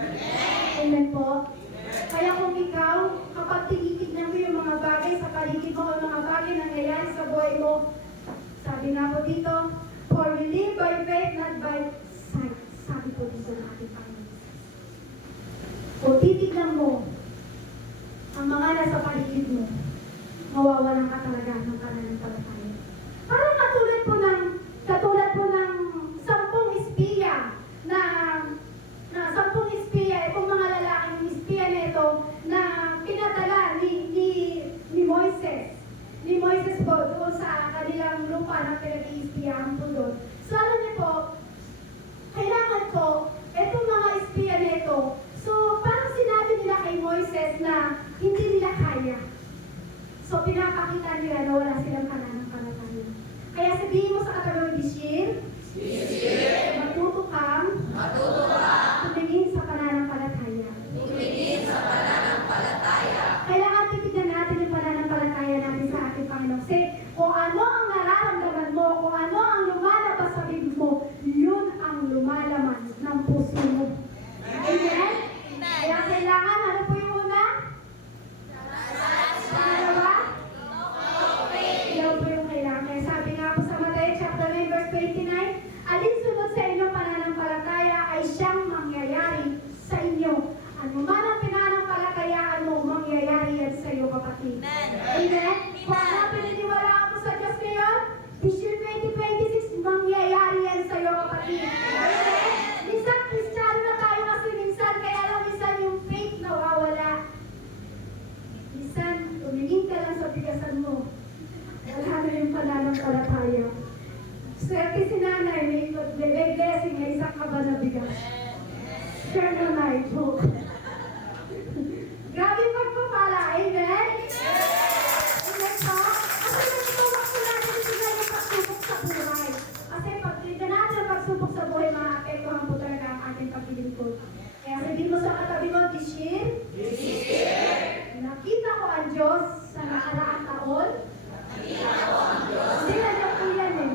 Amen po? Kaya kung ikaw, kapag tinitignan mo yung mga bagay sa paligid mo o mga bagay na nangyayari sa buhay mo, sabi nga po dito, for we live by faith, not by sight. Sabi po dito ng ating Panginoon. Kung titignan mo ang mga nasa paligid mo, mawawalan ka talaga ng pananampalataya. Parang katulad po ng 10 espiya na 10 espiya, itong mga lalaking espiya nito na pinadala ni Moises. Ni Moises po doon sa kanilang lupa na pinag-iispiyahan po doon. So alam niyo po, kailangan po, itong mga espiya nito, so parang sinabi nila kay Moises na hindi nila kaya. So pinapakita nila na wala silang pananampalataya. Kaya sabihin mo sa katawan, Bishir, matuto kang tumingin sa pananampalataya. Tumingin sa pananampalataya. Kailangan titignan natin yung pananampalataya natin sa ating Panginoon. Kasi kung ano ang nararamdaman mo, kung ano ang lumalabas sa bibig mo, yun ang lumalaman ng puso mo. Amen? Kaya kailangan, ano po yung una? Pangalawa? Ilaw po yung kailangan. Kaya sabi nga po sa Matthew chapter 9 verse 29, alin sunod sa inyong pananampalataya ay siyang mangyayari sa inyo. Ano man ang pinanampalatayaan mo, mangyayari yan sa iyo, kapatid. Amen? Kung ano pininiwalaan mo sa Diyos ngayon, this year 2026, mangyayari yan sa iyo, kapatid. Amen? Minsan, Kristiyano na tayo kasi minsan, kaya lang minsan yung faith nawawala. Minsan, tumingin ka lang sa bigasan mo. Wala na yung pananampalataya. Swerte si nanay, may blessing, may isang kaba na bigas. Share na na ito. Grabe pagpapala, amen? Amen po? Kasi nagtutulak po natin sila yung pagsubok sa buhay. Kasi pag tinignan natin ang pagsubok sa buhay, maapektuhan po talaga ang ating paglilingkod. Kaya sabihin mo sa katabi mo, this year, nakita ko ang Diyos sa nakaraang taon. Hindi na Diyos po yan eh.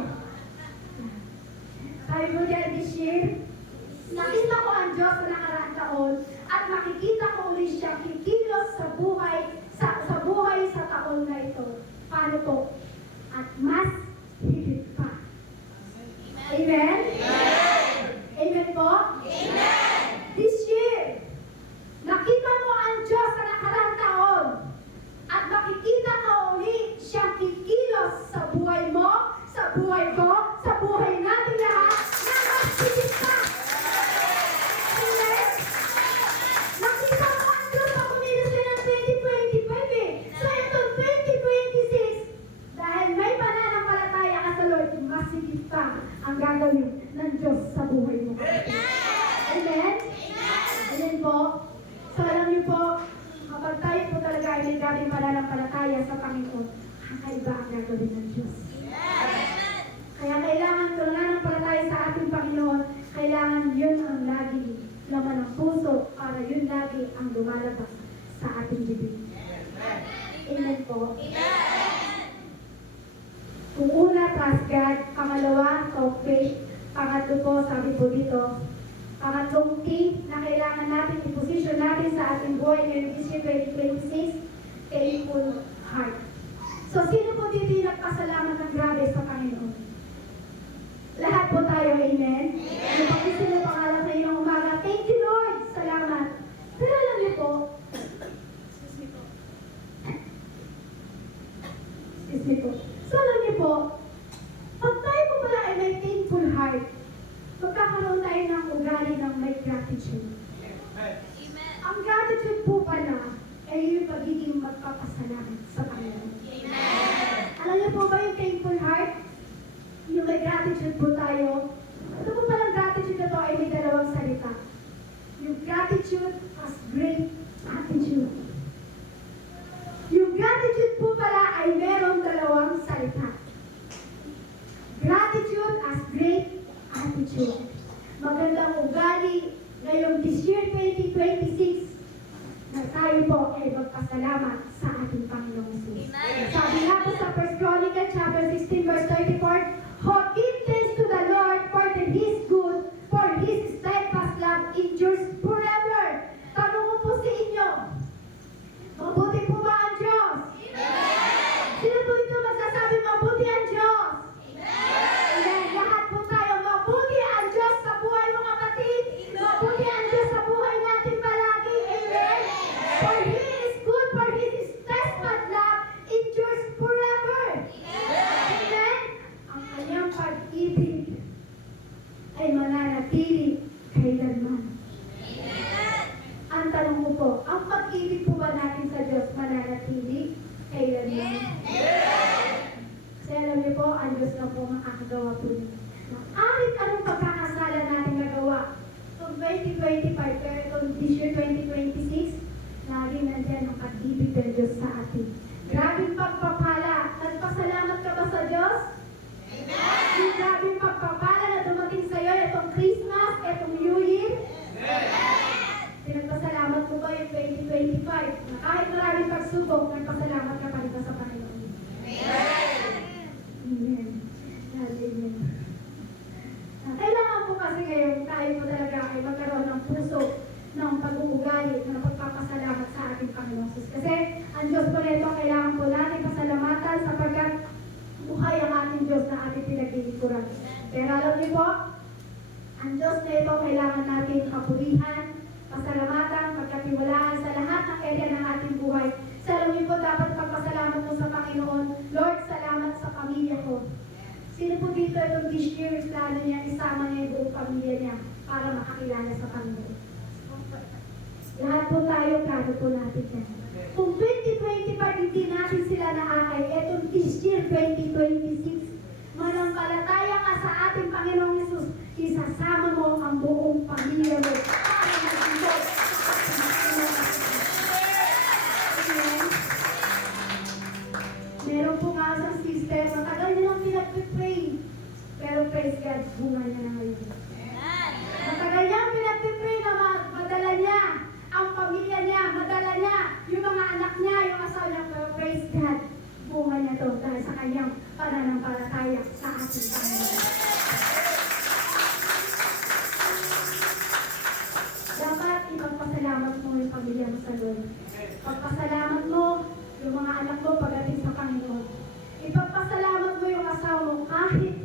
buhay ko, sa buhay natin lahat, na mas higit pa. Amen? Nakita mo ang Diyos sa kumilos na ng 2025 eh. So itong 2026, dahil may pananampalataya ka sa Lord, mas higit pa ang gagawin ng Diyos sa buhay mo. Amen? Amen po. So alam niyo po, kapag tayo po talaga ay may gabing pananampalataya sa Panginoon, kakaiba ang gagawin ng Diyos. Kaya kailangan pananampalataya sa ating Panginoon, kailangan yun ang lagi laman ng puso para yun lagi ang lumalabas sa ating bibig. Amen po. Kung una, trust God. Pangalawa, talk faith. Pangatlo po, sabi po dito, pangatlong key na kailangan natin i-position natin sa ating buhay ngayong this year 2026, thankful heart. So, sino po dito yung nagpasalamat ng grabe sa Panginoon? Lahat po tayo, amen? Yung pag-isip ng pangalan sa inyong umaga, thank you Lord, salamat. Pero alam niyo po, excuse me po. So alam niyo po, pag tayo po pala ay may thankful heart, magkakaroon tayo ng ugali ng may gratitude. Ang gratitude po pala ay yung pagiging magpapasalamat sa Panginoon. Alam niyo po ba yung thankful heart? Yung may gratitude po tayo. Ito po palang gratitude na to ay may dalawang salita. Yung gratitude as great attitude. Yung gratitude po pala ay merong dalawang salita. Gratitude as great attitude. Magandang ugali ngayong this year 2026 na tayo po ay magpasalamat sa ating Panginoong Jesus. Sabi nga po sa 1 Chronicles chapter 16 verse 34, give thanks to the Lord for His good, for His steadfast love endures forever. Tanong ko po sa inyo, mabuti po ba ang Diyos? Sino po ito magsasabi mabuti ang Diyos? Amen. Lahat po tayo, mabuti ang Diyos sa buhay mga kapatid. Mabuti ang Diyos sa buhay natin palagi. Amen. For He is good, for His steadfast love endures forever. Amen. Ang kanyang pag-ibig ay mananatili kailanman. Ang tanong ko po, ang pag-ibig po ba natin sa Diyos mananatili kailanman? Kasi alam niyo po, ang Diyos lang po makakagawa po niyo. Kahit anong pagkakasala natin nagawa, itong 2025, pero itong this year 2026, laging nandiyan ang pag-ibig ng Diyos sa atin. Grabing pagpapala. Nagpasalamat ka ba sa Diyos? Yung grabing pagpapala na dumating sa iyo itong Christmas, itong New Year? Pinagpasalamat mo ba yung 2025? Na kahit maraming pagsubok, nagpasalamat ka pa rin sa Panginoon. Amen. Amen. Kailangan po kasi ngayon tayo po talaga ay magkaroon ng puso ng pag-uugali ng pagpapasalamat sa ating Panginoon Jesus. Kasi ang Diyos po nito kailangan po natin pasalamatan sapagkat buhay ang ating Diyos na ating pinaglilingkuran. Pero alam niyo po, ang Diyos na ito kailangan natin kapurihan, pasalamatan, pagkatiwalaan sa lahat ng area ng ating buhay. Sa alam niyo po, dapat pagpasalamat mo sa Panginoon, Lord, salamat sa pamilya ko. Sino po dito itong this year, plano niya, isama niya yung buong pamilya niya para makakilala sa Panginoon? Lahat po tayo, plano po natin yan. Kung 2025 hindi natin sila naakay, etong this year 2026, manampalataya ka sa ating Panginoong Yesus, isasama mo ang buong pamilya mo. Meron po nga sa sister, matagal niya lang pinag-pray. Pero praise God, bunga niya na ngayon. Matagal niya pinag-pray na madala niya ang pamilya niya, madala niya yung mga anak niya, yung asawa niya. Pero praise God, bunga niya to dahil sa kanyang pananampalataya sa ating Panginoon. Dapat ipagpasalamat mo yung pamilya mo sa Lord. Pagpasalamat mo yung mga anak mo pagdating sa Panginoon. Ipagpasalamat mo yung asawa mo kahit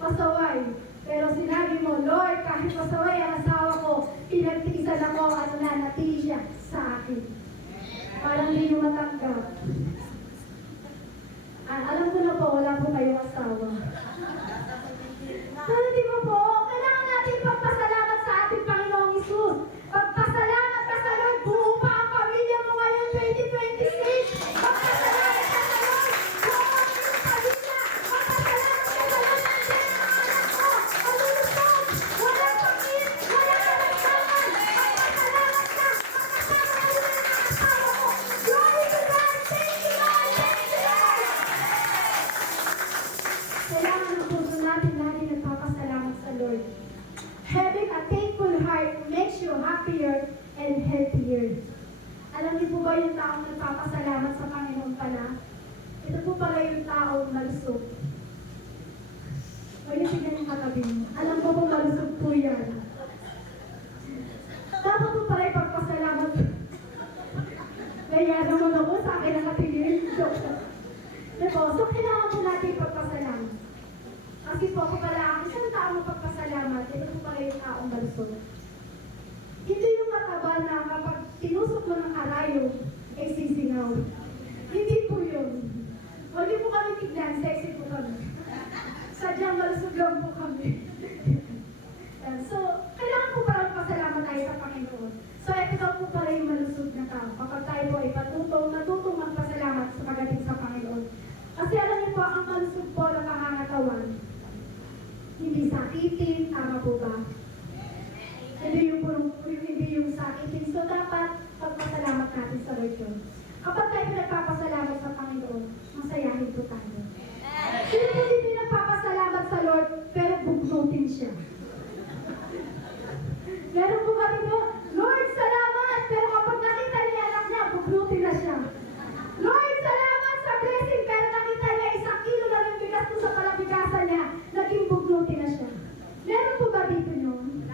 pasaway. Pero sinabi mo, Lord, kahit pasaway ang asawa ko, pinagtiisan ako at nanatili siya sa akin. Parang hindi nyo matanggap. Alam ko na po, wala po kayong asawa. kailangan ng puso natin lagi nagpapasalamat sa Lord. Having a thankful heart makes you happier and healthier. Alam niyo po ba yung taong nagpapasalamat sa Panginoon pala? Ito po pala yung taong malusog. O yung tignan yung katabi mo. Alam ko po malusog po yan. Dapat po pala ipagpasalamat. Kaya naman ako sa akin nakatingin. Diba? So kailangan po natin ipagpasalamat. Kasi po ako pala ang isang taong mapagpasalamat. Ito po pala yung taong malusog. Hindi yung mataba na kapag tinusok mo ng karayo, ay sisingaw. Hindi po yun. Huwag niyo po kami tignan, sexy po kami. Sadyang malusog lang po kami. So, kailangan po parang pasalamat tayo sa Panginoon. So, ito daw po pala yung malusog na tao. Kapag tayo po ay natutong magpasalamat sa pagdating sa Panginoon. Kasi alam niyo po, ang malusog po na pangangatawan, hindi sakitin, tama po ba? Hindi yung sakitin. So, dapat pagpasalamat natin sa Lord yun. Kapag tayo nagpapasalamat sa Panginoon, masayahin po tayo. Sino po hindi nagpapasalamat sa Lord, pero bugnutin siya? Meron po kami po, Lord, salamat! Pero kapag nakita niya anak niya, bugnutin na siya. Lord, salamat sa blessing! Pero nakita niya 1 kilo na ng bigas po sa palabigasan niya, naging bugnutin na siya. Meron po ba dito yun?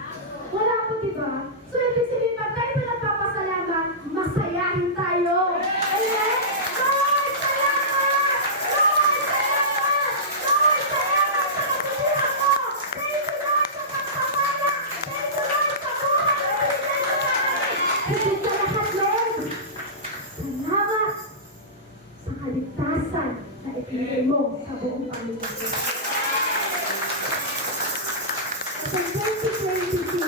Wala po, diba? So, ibig sabihin, pag tayo nagpapasalamat, masayahin tayo. Amen? Lord, salamat! Lord, salamat! Lord, salamat sa kapitihan mo! Thank you, Lord, sa pagpapala! Thank you, Lord, sa buhay na binigay mo namin! Higit sa lahat, Lord, salamat sa kaligtasan na ibigay mo sa buong pamilya ko. Sa 2026,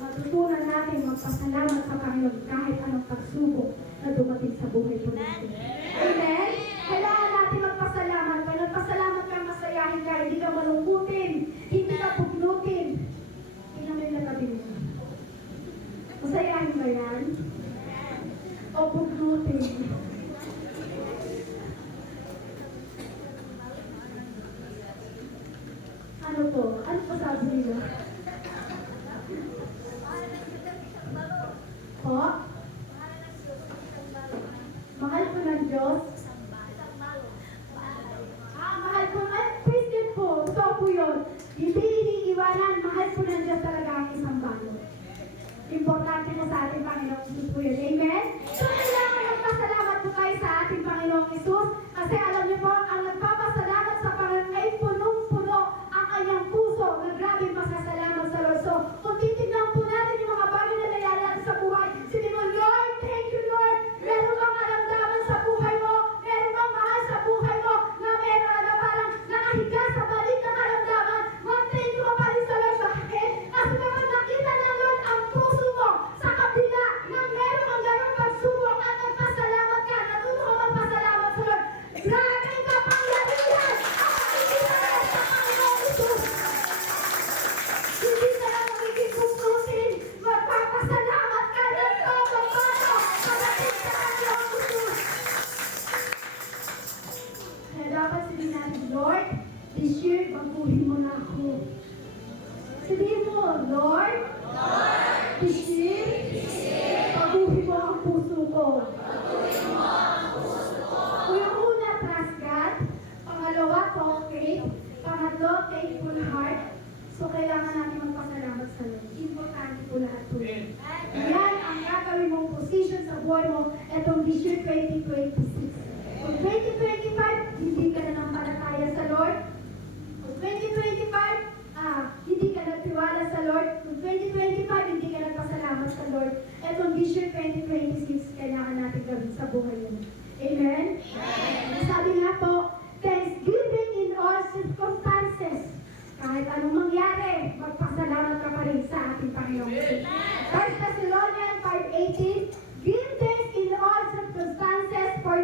matutunan natin magpasalamat sa Panginoon kahit anong pagsubok na dumating sa buhay po natin. Amen? Kailangan natin magpasalamat. Kaya nagpasalamat ka, masayahin ka, hindi ka malungkutin, hindi ka pugnutin. Tingnan mo yung natabi mo. Masayahin ba yan? O pugnutin? Ano po? Ano pa sabi nila? Po? Mahal po ng Diyos? Mahal po. Christian po. Totoo po yun. Hindi iniiwanan. Mahal po ng Diyos talaga ang isang balot. Importante po sa ating Panginoong Isus po yun. Amen? So, kailangan magpasalamat po tayo sa ating Panginoong Isus. Kasi alam niyo po, ang nagpapasalamat sa Panginoon ay punong-puno ang kanyang puso na grabe pasasalamat sa Lord. So, kung titignan po natin yung mga bagay na nangyayari natin sa buhay, sabi mo, Lord, thank you, Lord. Meron bang karamdaman sa buhay mo? Meron bang mahal sa buhay mo? Na meron na parang nakahiga sa balik na karamdaman? Mag-thank you ka pa rin sa Lord. Bakit? Kasi kapag nakita ng Lord ang puso mo sa kabila na meron kang ganong pagsubok at nagpasalamat ka, natuto ka magpasalamat sa Lord. Grabe ang kapangyarihan ang makikita mo sa Panginoong Isus. Hindi ka lang magiging bugnutin, magpapasalamat ka ng todo paano pagdating sa Panginoong Isus. Kaya dapat sabihin natin, Lord, this year, baguhin mo na ako. Sabihin mo, Lord, this year, baguhin mo ang puso ko. Yung una, trust God. Pangalawa, talk faith. Pangatlo, thankful heart. So, kailangan natin magpasalamat sa Lord. Importante po lahat po. Yan ang gagawin mong position sa buhay mo etong this year 2026. Kung 2025, hindi ka na nampalataya sa Lord. Kung 2025, hindi ka nagtiwala sa Lord. Kung 2025, hindi ka nagpasalamat sa Lord. Etong this year 2026, kailangan natin gawin sa buhay yun. Amen? Sabi nga po, thanksgiving in all circumstances. Kahit anong mangyari, magpasalamat ka pa rin sa ating Panginoon. 1 Thessalonians 5:18, give thanks in all circumstances, for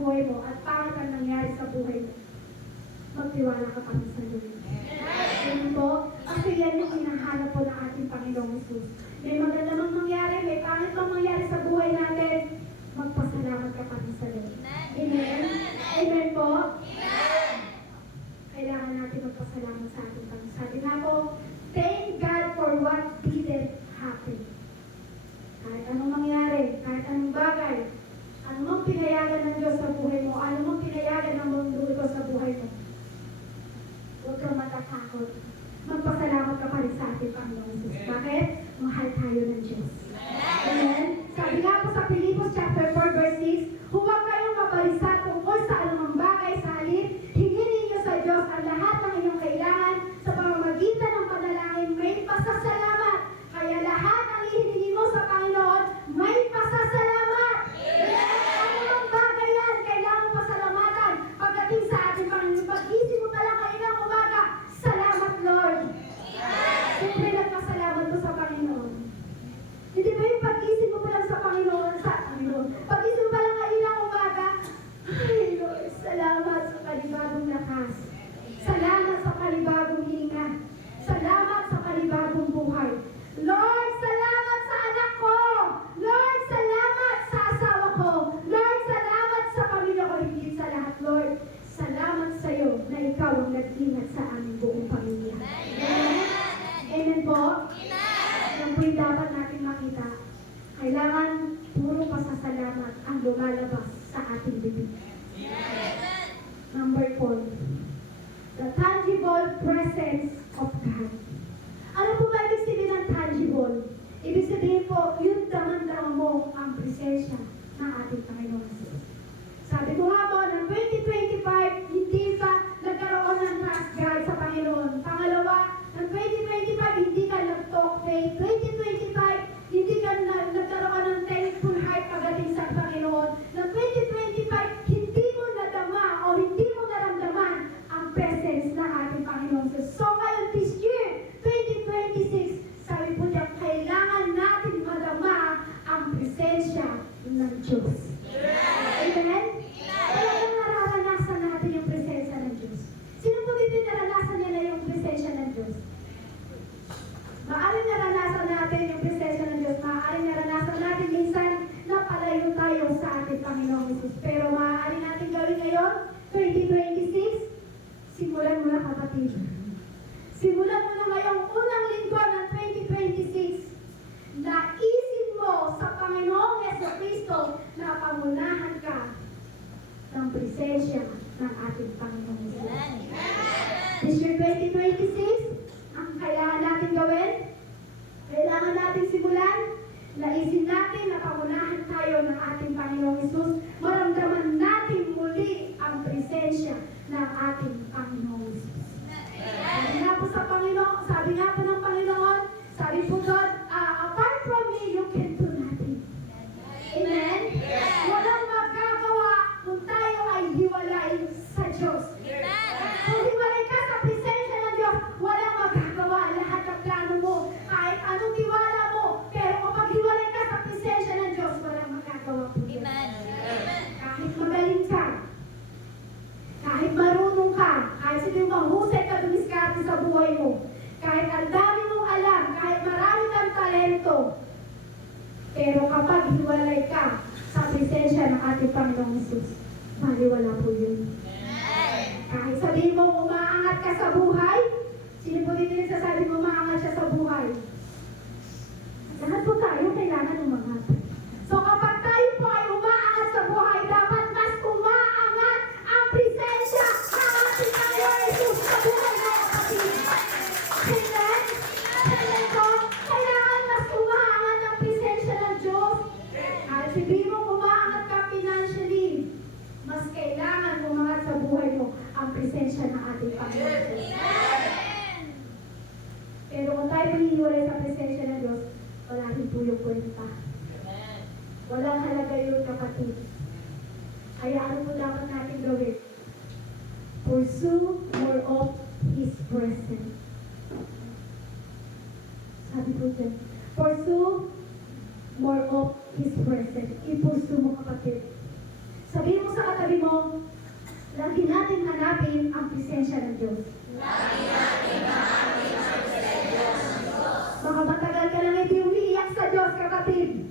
buhay mo at pangit ang nangyari sa buhay mo, magtiwala ka pa rin sa Diyos. Ganun po, kasi yan yung hinahanap po ng ating Panginoong Jesus. May maganda mang mangyari, may pangit mang mangyari sa buhay natin, magpasalamat ka pa rin sa Diyos. Amen? Amen po? Kailangan natin magpasalamat sa ating Panginoon. Sabi nga po, thank God for what didn't happen. Kahit anong mangyari, kahit anong bagay, anong pinayagan ng Diyos sa buhay mo, anong pinayagan ng mundo ito sa buhay mo, huwag kang matatakot. Magpasalamat ka pa rin sa ating Panginoon Jesus. Bakit? Mahal tayo ng Diyos. Amen? Sabi nga po sa Pilipos chapter 4 verse 6, huwag kayong mabalisa tungkol sa anumang bagay sa halip, hingin ninyo sa Diyos ang lahat ng inyong kailangan sa pamamagitan ng panalangin may pasasalamat. Kaya lahat ang hihingi mo sa Panginoon may pasasalamat. Anumang bagay yan, kailangan pasalamatan. Pagdating sa ating Panginoon, pag-isip mo pala kailang umaga, salamat Lord. Siyempre nagpasalamat mo sa Panginoon. Hindi ba yung pag-isip mo pa lang sa Panginoon, pag-isip mo pa lang kailang umaga, ay Lord, salamat sa panibagong lakas. Salamat sa panibagong hinga. Salamat sa panibagong buhay. Lord, salamat sa anak ko. Lord, salamat sa asawa ko. Lord, salamat sa pamilya ko. Higit sa lahat, Lord, salamat sa iyo na ikaw ang nag-ingat sa aming buong pamilya. Amen? Amen po? Yan po yung dapat natin makita. Kailangan puro pasasalamat ang lumalabas sa ating bibig. Number 4, the tangible presence of God. Ano po ba ibig sabihin ng tangible? Ibig sabihin po, yung daman-daman mo ang presensya ng ating Panginoon Jesus. Sabi ko nga po, ng 2025, hindi ka nagkaroon ng trust God sa Panginoon. Pangalawa, ng 2025, hindi ka nag-talk faith. 2025, hindi ka nagkaroon ng thankful heart pagdating sa Panginoon. Ng 2025, hindi mo nadama o hindi mo naramdaman ang presence ng ating Panginoon Jesus. So ngayon, this year, 2026, sabi po niya, kailangan natin madama ang presensya ng Diyos. Amen? Talagang nararanasan natin yung presensya ng Diyos. Sino po dito naranasan niya na yung presensya ng Diyos? Maaaring naranasan natin yung presensya ng Diyos. Maaaring naranasan natin minsan na palayo tayo sa ating Panginoong Jesus. Pero maaaring natin gawin ngayon, 2026, simulan mo na kapatid. Simulan mo na ngayong unang linggo ng 2026 na isip mo sa Panginoong Jesucristo na pangunahan ka ng presensya ng ating Panginoong Jesus. This year 2026, ang kailangan natin gawin, kailangan natin simulan, naisin natin na pangunahan tayo ng ating Panginoong Jesus, maramdaman natin muli ang presensya ng ating Panginoong Jesus. Sabi nga po sa Panginoon, sabi nga po ng Panginoon, sabi po doon, apart from me, you can do nothing. Amen? Walang magagawa kung tayo ay hiwalay sa Diyos. Kung hiwalay ka sa presensya ng Diyos, walang magagawa. Lahat ng plano mo, kahit anong tiwala mo, pero kapag hiwalay ka sa presensya ng Diyos, walang magagawa po. Kahit magaling ka, kahit marunong ka, kahit sino mahusay ka dumiskarte sa buhay mo, kahit ang dami mong alam, kahit marami kang talento, pero kapag hiwalay ka sa presensya ng ating Panginoong Jesus, maliwala po yun. Kahit sabihin mo umaangat ka sa buhay, sino po dito nagsasabi mo umaangat siya sa buhay? Lahat po tayo kailangan umangat. So kapag tayo po ay umaangat sa buhay, dapat mas umaangat ang presensya ng ating Panginoong Jesus sa buhay ng kapatid. Amen? Amen po? Kailangan mas umaangat ang presensya ng Diyos. Kahit sabihin mo umaangat ka financially, mas kailangan umangat sa buhay mo ang presensya ng ating Panginoon Jesus. Pero kung tayo hinihiwalay sa presensya ng Diyos, wala rin po yung kwenta. Walang halaga yun, kapatid. Kaya ano po dapat natin gawin? Pursue more of His presence. Sabi po dyan, pursue more of His presence. I-pursue mo, kapatid. Sabihin mo sa katabi ang presensya ng Diyos. Baka matagal ka lang hindi umiiyak sa Diyos, kapatid.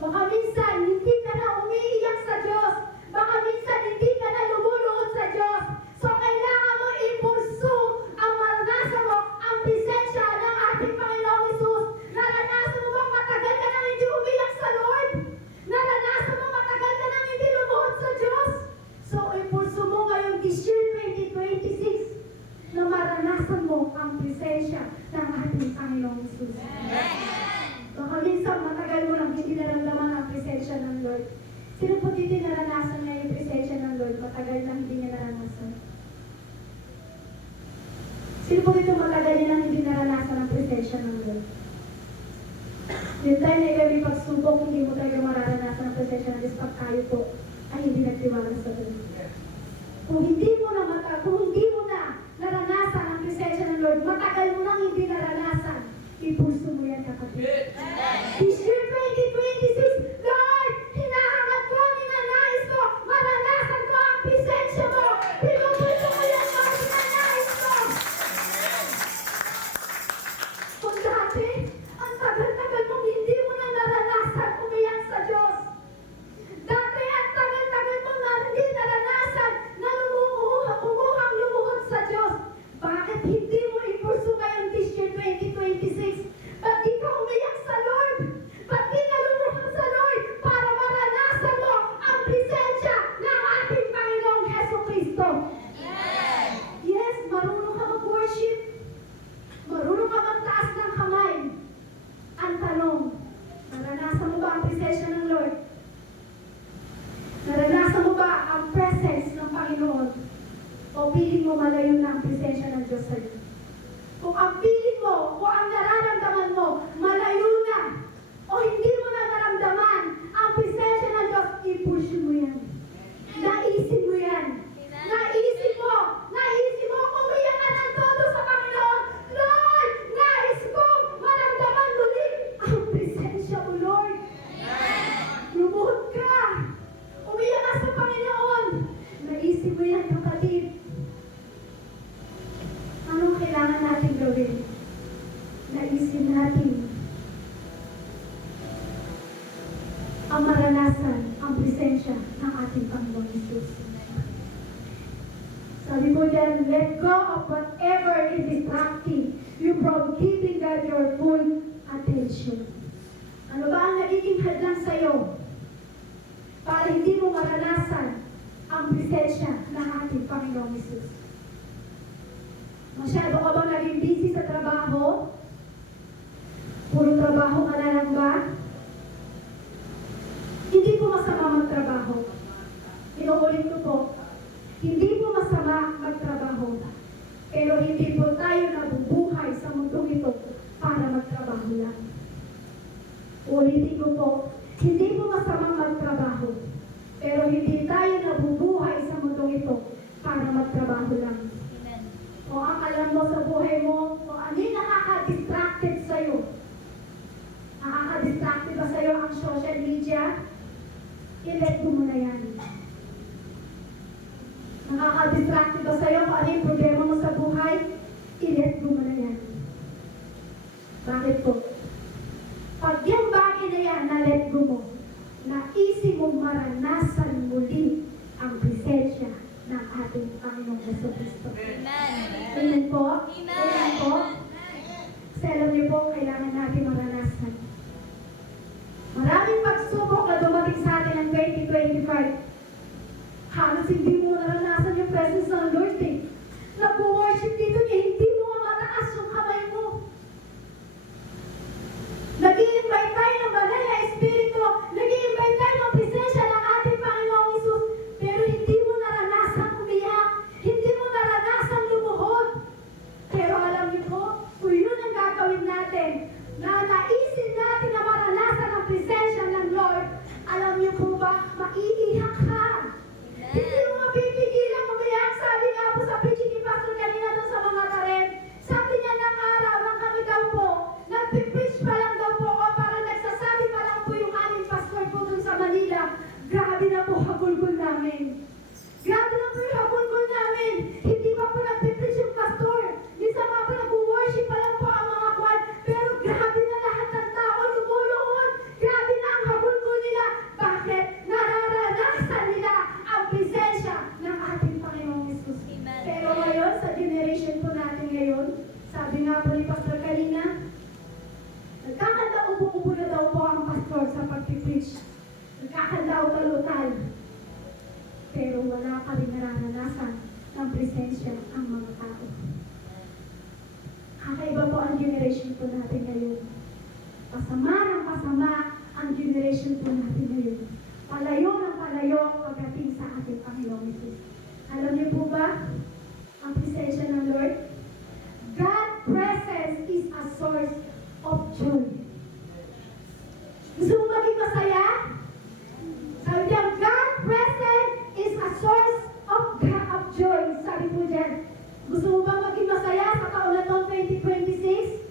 Baka minsan hindi ka na umiiyak sa Diyos. Baka minsan hindi ka na lumuluhod sa Diyos. So kailangan mo i-pursue ang maranasan mo, ang presensya ng ating Panginoong Hesus. Naranasan mo bang matagal ka nang hindi umiyak sa Lord? Naranasan mo matagal ka nang hindi lumuhod sa Diyos? So i-pursue mo ngayong this year 2026 na maranasan mo ang presensya ng ating Panginoong Hesus. Baka minsan matagal mo lang hindi naramdaman ang presensya ng Lord. Sino po dito naranasan niya yung presensya ng Lord? Matagal lang hindi niya naranasan. Sino po dito matagal niya lang hindi naranasan ang presensya ng Lord? Yung time na ikaw may pagsubok, hindi mo talaga mararanasan ang presensya ng Diyos pag kayo po ay hindi nagtiwala sa Lord. Kung hindi mo na naranasan ang presensya ng Lord, matagal mo nang hindi naranasan, ipuso mo yan, kapatid. This year 2026, Lord, hinahanap ko, ninanais ko, maranasan ko ang presensya mo. Pinupuso ko yan, Lord, ninanais ko. Kung dati, ang tagal-tagal mong hindi mo na naranasan umiyak sa Diyos. Dati, ang tagal-tagal mong hindi naranasan na umuhang lumuhod sa Diyos. Bakit hindi mo ipuso ngayon this year 2026? Ba't di ka umiyak sa Lord? Ba't di ka lumuhod sa Lord para maranasan mo ang presensya ng ating Panginoong Heso Kristo? Yes, marunong ka mag-worship. Marunong ka magtaas ng kamay. Ang tanong, naranasan mo ba ang presensya ng Lord? Naranasan mo ba ang presence ng Panginoon? O piling mo malayo na ang presensya ng Diyos sa iyo? Kung ang piling mo, o ang nararamdaman mo, malayo na, o hindi mo na naramdaman ang presensya ng Diyos, i-push mo yan. Naisip mo yan. Naisip mo, umiyak ka ng todo sa Panginoon. Lord, nais ko maramdaman muli ang presensya mo, Lord. Lumuhod ka. Umiyak ka sa Panginoon. Naisip mo yan, kapatid. Anong kailangan natin gawin? Naisip natin ang maranasan, ang presensya ng ating Panginoong Hesus. Sabi mo dyan, let go of whatever is distracting you from giving God your full attention. Ano ba ang nagiging hadlang sa'yo para hindi mo maranasan ang presensya ng ating Panginoong Hesus? Masyado ka bang naging busy sa trabaho? Puro trabaho ka na lang ba? Hindi po masama magtrabaho. Inuulit ko po, hindi po masama magtrabaho. Pero hindi po tayo nabubuhay sa mundong ito para magtrabaho lang. Ulitin ko po, hindi po masama magtrabaho. Pero hindi tayo nabubuhay sa mundong ito para magtrabaho lang. O ang alam mo sa buhay mo, o ano yung nakaka-distracted sa'yo? Nakaka-distracted ba sa'yo ang social media? I-let go mo na yan. Nakaka-distracted ba sa'yo kung ano yung problema mo sa buhay? I-let go mo na yan. Bakit po? Pag yung bagay na yan, na-let go mo, naisip mo maranasan muli ang presensya ng ating Panginoong Jesucristo. Amen po? Amen po? Kasi alam niyo po, kailangan natin maranasan. Maraming pagsubok na dumating sa atin ng 2025. Halos hindi mo naranasan yung presence ng Lord eh. Nag-worship dito niya, hindi mo mataas yung kamay mo. Nag-i-invite tayo ng banal na Espiritu. Nag-i-invite tayo ng presensya ng ating Panginoong Hesus. Pero hindi mo naranasan umiyak. Hindi mo naranasan lumuhod. Pero alam niyo po, kung yun ang gagawin natin, na naisip natin na maranasan ang presensya ng Lord, alam niyo po ba, maiiyak ka. Hindi mo mapipigilan umiyak. Sabi nga po sa preaching ni Pastor kanina doon sa mga karen, sabi niya ng araw, ng kami daw po, nagpipreach pa lang daw po, o parang nagsasabi pa lang po yung aming pastor po doon sa Manila, grabe na po hagulgol namin. presensya ang mga tao. Kakaiba po ang generation po natin ngayon. Pasama ng pasama ang generation po natin ngayon. Palayo ng palayo pagdating sa ating Panginoong Jesus. Alam niyo po ba ang presensya ng Lord? God's presence is a source of joy. Gusto mo maging masaya? Sabi niya, God's presence is a source of joy. Sabi po dyan, gusto mo ba maging masaya sa taon na to, 2026?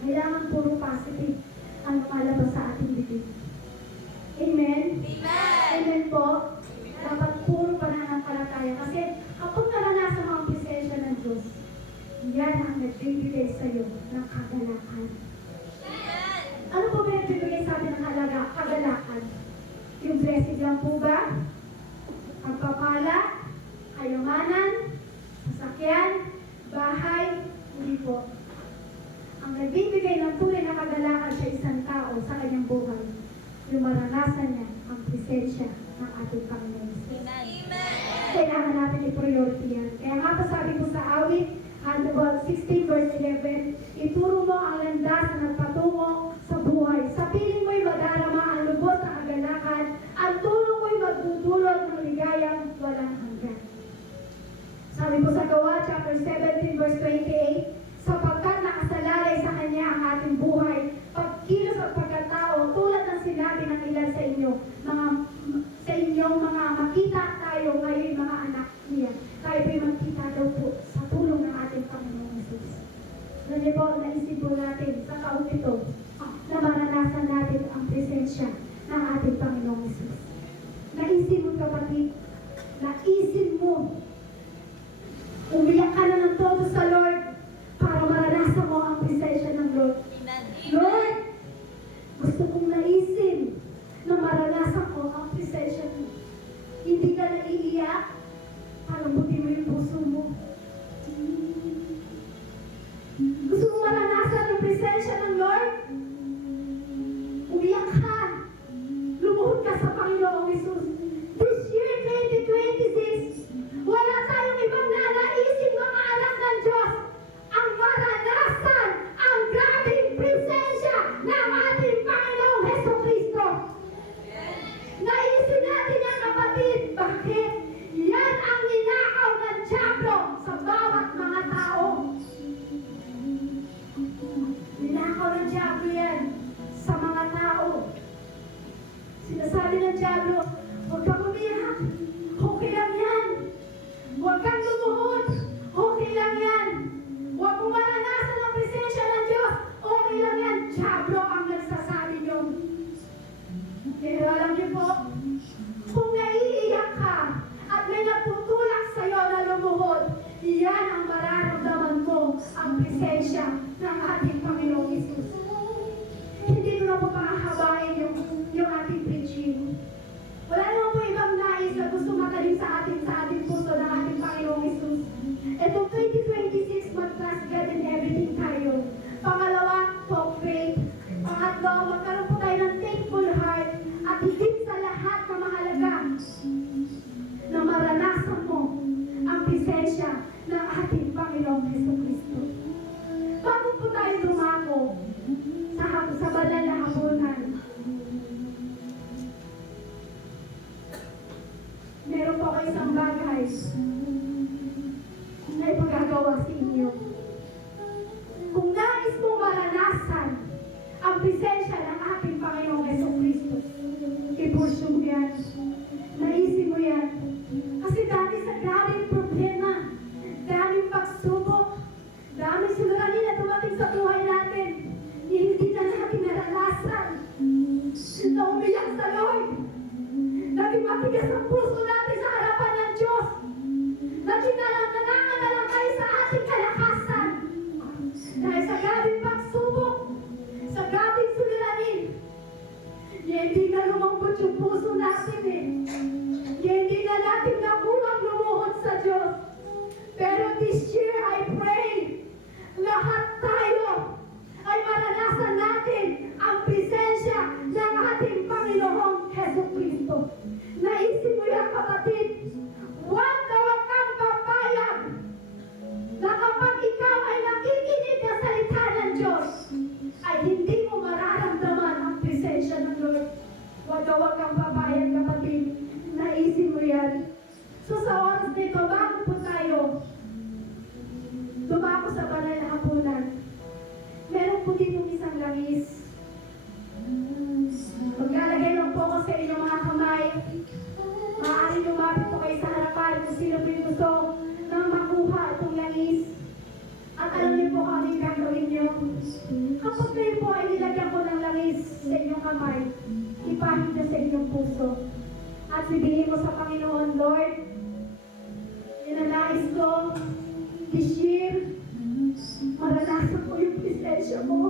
Kailangan puro positive ang lumalabas sa ating bibig. Amen? Amen po. Dapat puro pananampalataya. Kasi kapag naranasan mo ang presensya ng Diyos, yan ang nagbibigay sa iyo ng kagalakan. Ano po ba yung nagbibigay sa atin ng kagalakan? Yung blessing lang po ba? Pagpapala, kayamanan, sasakyan, bahay, hindi po. Ang nagbibigay ng tunay na kagalakan sa isang tao sa kanyang buhay, yung maranasan niya ang presensya ng ating Panginoon. Kailangan natin i-priority yan. Kaya nga pa sabi ko sa awit, 16 verse 11, ituro mo ang landas na nagpatungo sa buhay. Sa piling mo'y madarama ang lubos na kagalakan, ang tulong mo'y magdudulot ng ligayang walang hanggan. Sabi ko sa Gawa, chapter 17, verse 28, sapagkat nakasalalay sa Kanya ang ating buhay, pagkilos at pagkatao, tulad ng sinabi ng ilan sa inyo, sa inyong mga makita tayo ngayon mga anak niya. Tayo po'y magkita daw po sa tulong ng ating Panginoong Jesus. Ganyan po, naisip po natin sa taon ito na maranasan natin ang presensya ng ating Panginoong Jesus. Naisip mo kapatid, naisip mo, umiyak ka na ng todo sa Lord para maranasan mo ang presensya ng Lord. Lord, gusto kong naisip na maranasan ko ang presensya mo. Hindi ka naiiyak, palambutin mo yung puso mo. Gusto kong maranasan ang presensya ng Lord? Umiyak ka. Lumuhod ka sa Panginoong Jesus. This year, 2026, wala tayong ibang nanaisip mga anak ng Diyos ang maranasan ang grabing presensya ng ating Panginoong Heso Kristo. Naisip natin yan, kapatid. Bakit? Yan ang ninakaw ng Diablo sa bawat mga tao. Ninakaw ng Diablo yan sa mga tao. Sinasabi ng Diablo, huwag kang umiyak. Okay lang yan. Huwag kang lumuhod. Okay lang yan. Huwag mo maranasan ang presensya ng Diyos. Okay lang yan. Diablo ang nagsasabi. Huwag kang papayag, kapatid. Naisin mo yan. So sa oras nito, bago po tayo dumako sa banal na hapunan, meron po dito isang langis. Maglalagay lang po ako sa inyong mga kamay. Maaaring lumapit po kayo sa harapan kung sino po yung gusto na makuha itong langis. At alam niyo po kung anong gagawin niyo. Kapag kayo po ay nilagyan ko ng langis sa inyong kamay, ipahid na sa inyong puso. At sabihin mo sa Panginoon, Lord, ninanais ko this year, maranasan ko yung presensya mo.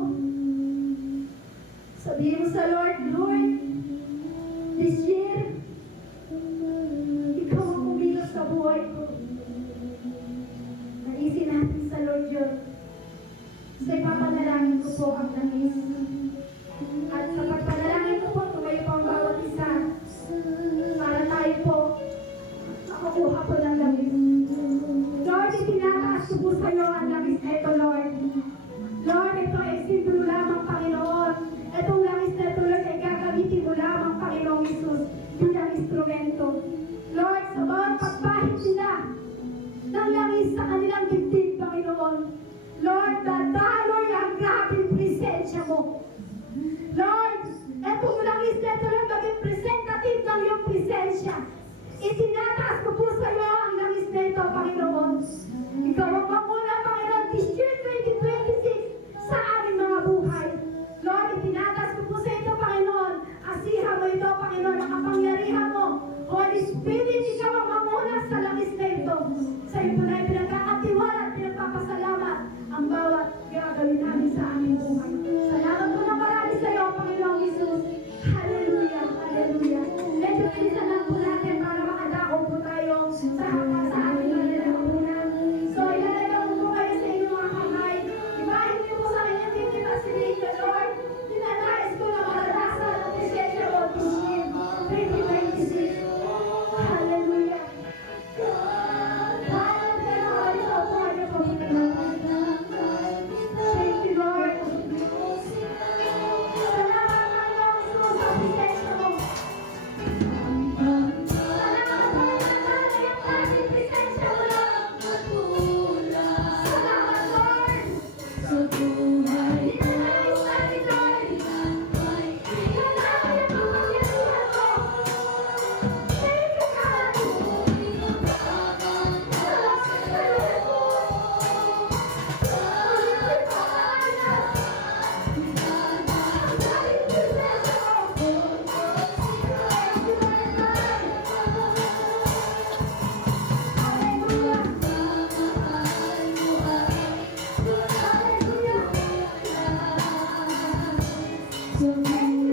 Sabihin mo sa Lord, Lord, this year, ikaw ang kumilos sa buhay ko. Naisin natin sa Lord yun. So ipapanalangin ko po ang langis. At sa pagpanalangin ko po, tumayo po ang bawat isa. Para tayo po, makakuha po ng langis. Lord, itinataas ko po sa iyo ang langis na ito, Lord. Lord, ito ay simbolo lamang, Panginoon. Itong langis na ito, Lord, ay gagamitin mo lamang, Panginoong Isus, bilang instrumento. Lord, sa bawat pagpahit nila ng langis sa kanilang dibdib, Panginoon. Lord, dadaloy ang grabing presensya mo. Lord, itong langis na ito, Lord, maging presentative ng iyong presensya. Itinataas ko po sa iyo ang langis na ito, Panginoon. Ikaw ang manguna, Panginoon, this year 2026 sa aming mga buhay. Lord, itinataas ko po sa ito, Panginoon. Asihan mo ito, Panginoon, ang kapangyarihan mo. Holy Spirit, ikaw ang manguna sa langis na ito. Sa iyo po na pinagkakatiwala at pinagpapasalamat ang bawat gagawin namin sa aming buhay. Salamat po na marami sa iyo, Panginoong Isus. Hallelujah, hallelujah. Medyo bilisan lang po natin para makadako po tayo sa ating nalalakunan. So, ilalagay ko po kayo sa inyong mga kamay. Ibahin niyo po sa inyong bibig at silihin niyo, Lord. Dinanais ko na maranasan ang presensya mo this year, 2026. Hallelujah. Thank you, Lord. Salamat, Panginoong Isus, sa presensya mo. Salamat, Panginoon, sa iyong presensya mo, Lord. Salamat, Lord. Dinanais natin, Lord. Dinanais ang kapangyarihan mo. Thank you, God. Thank you.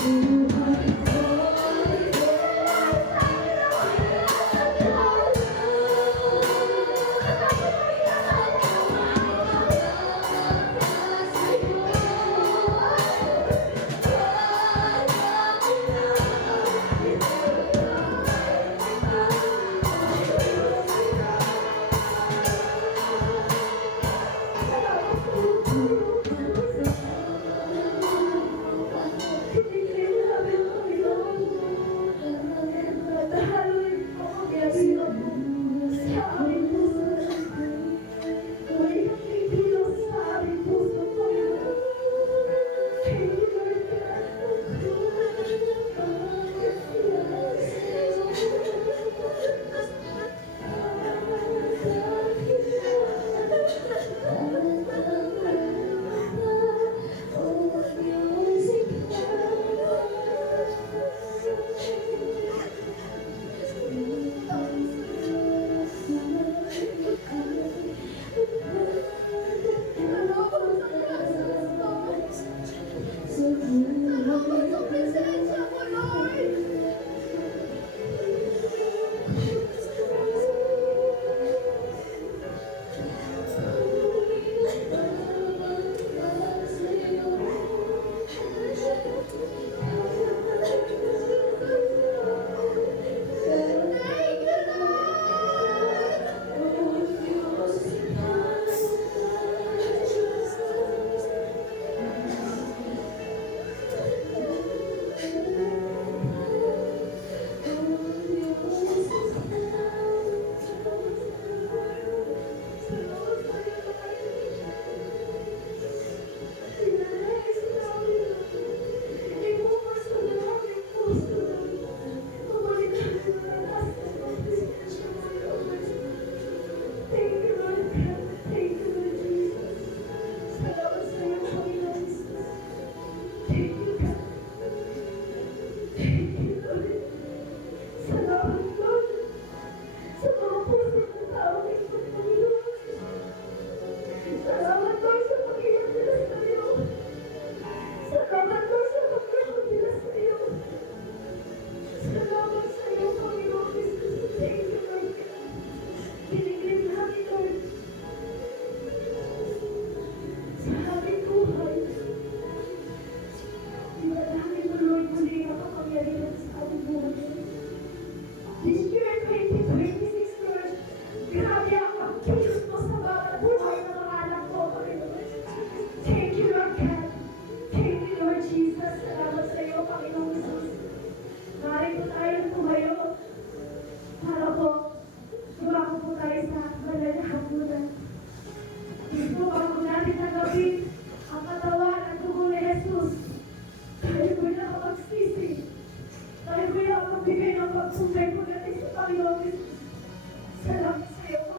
Pag-ibig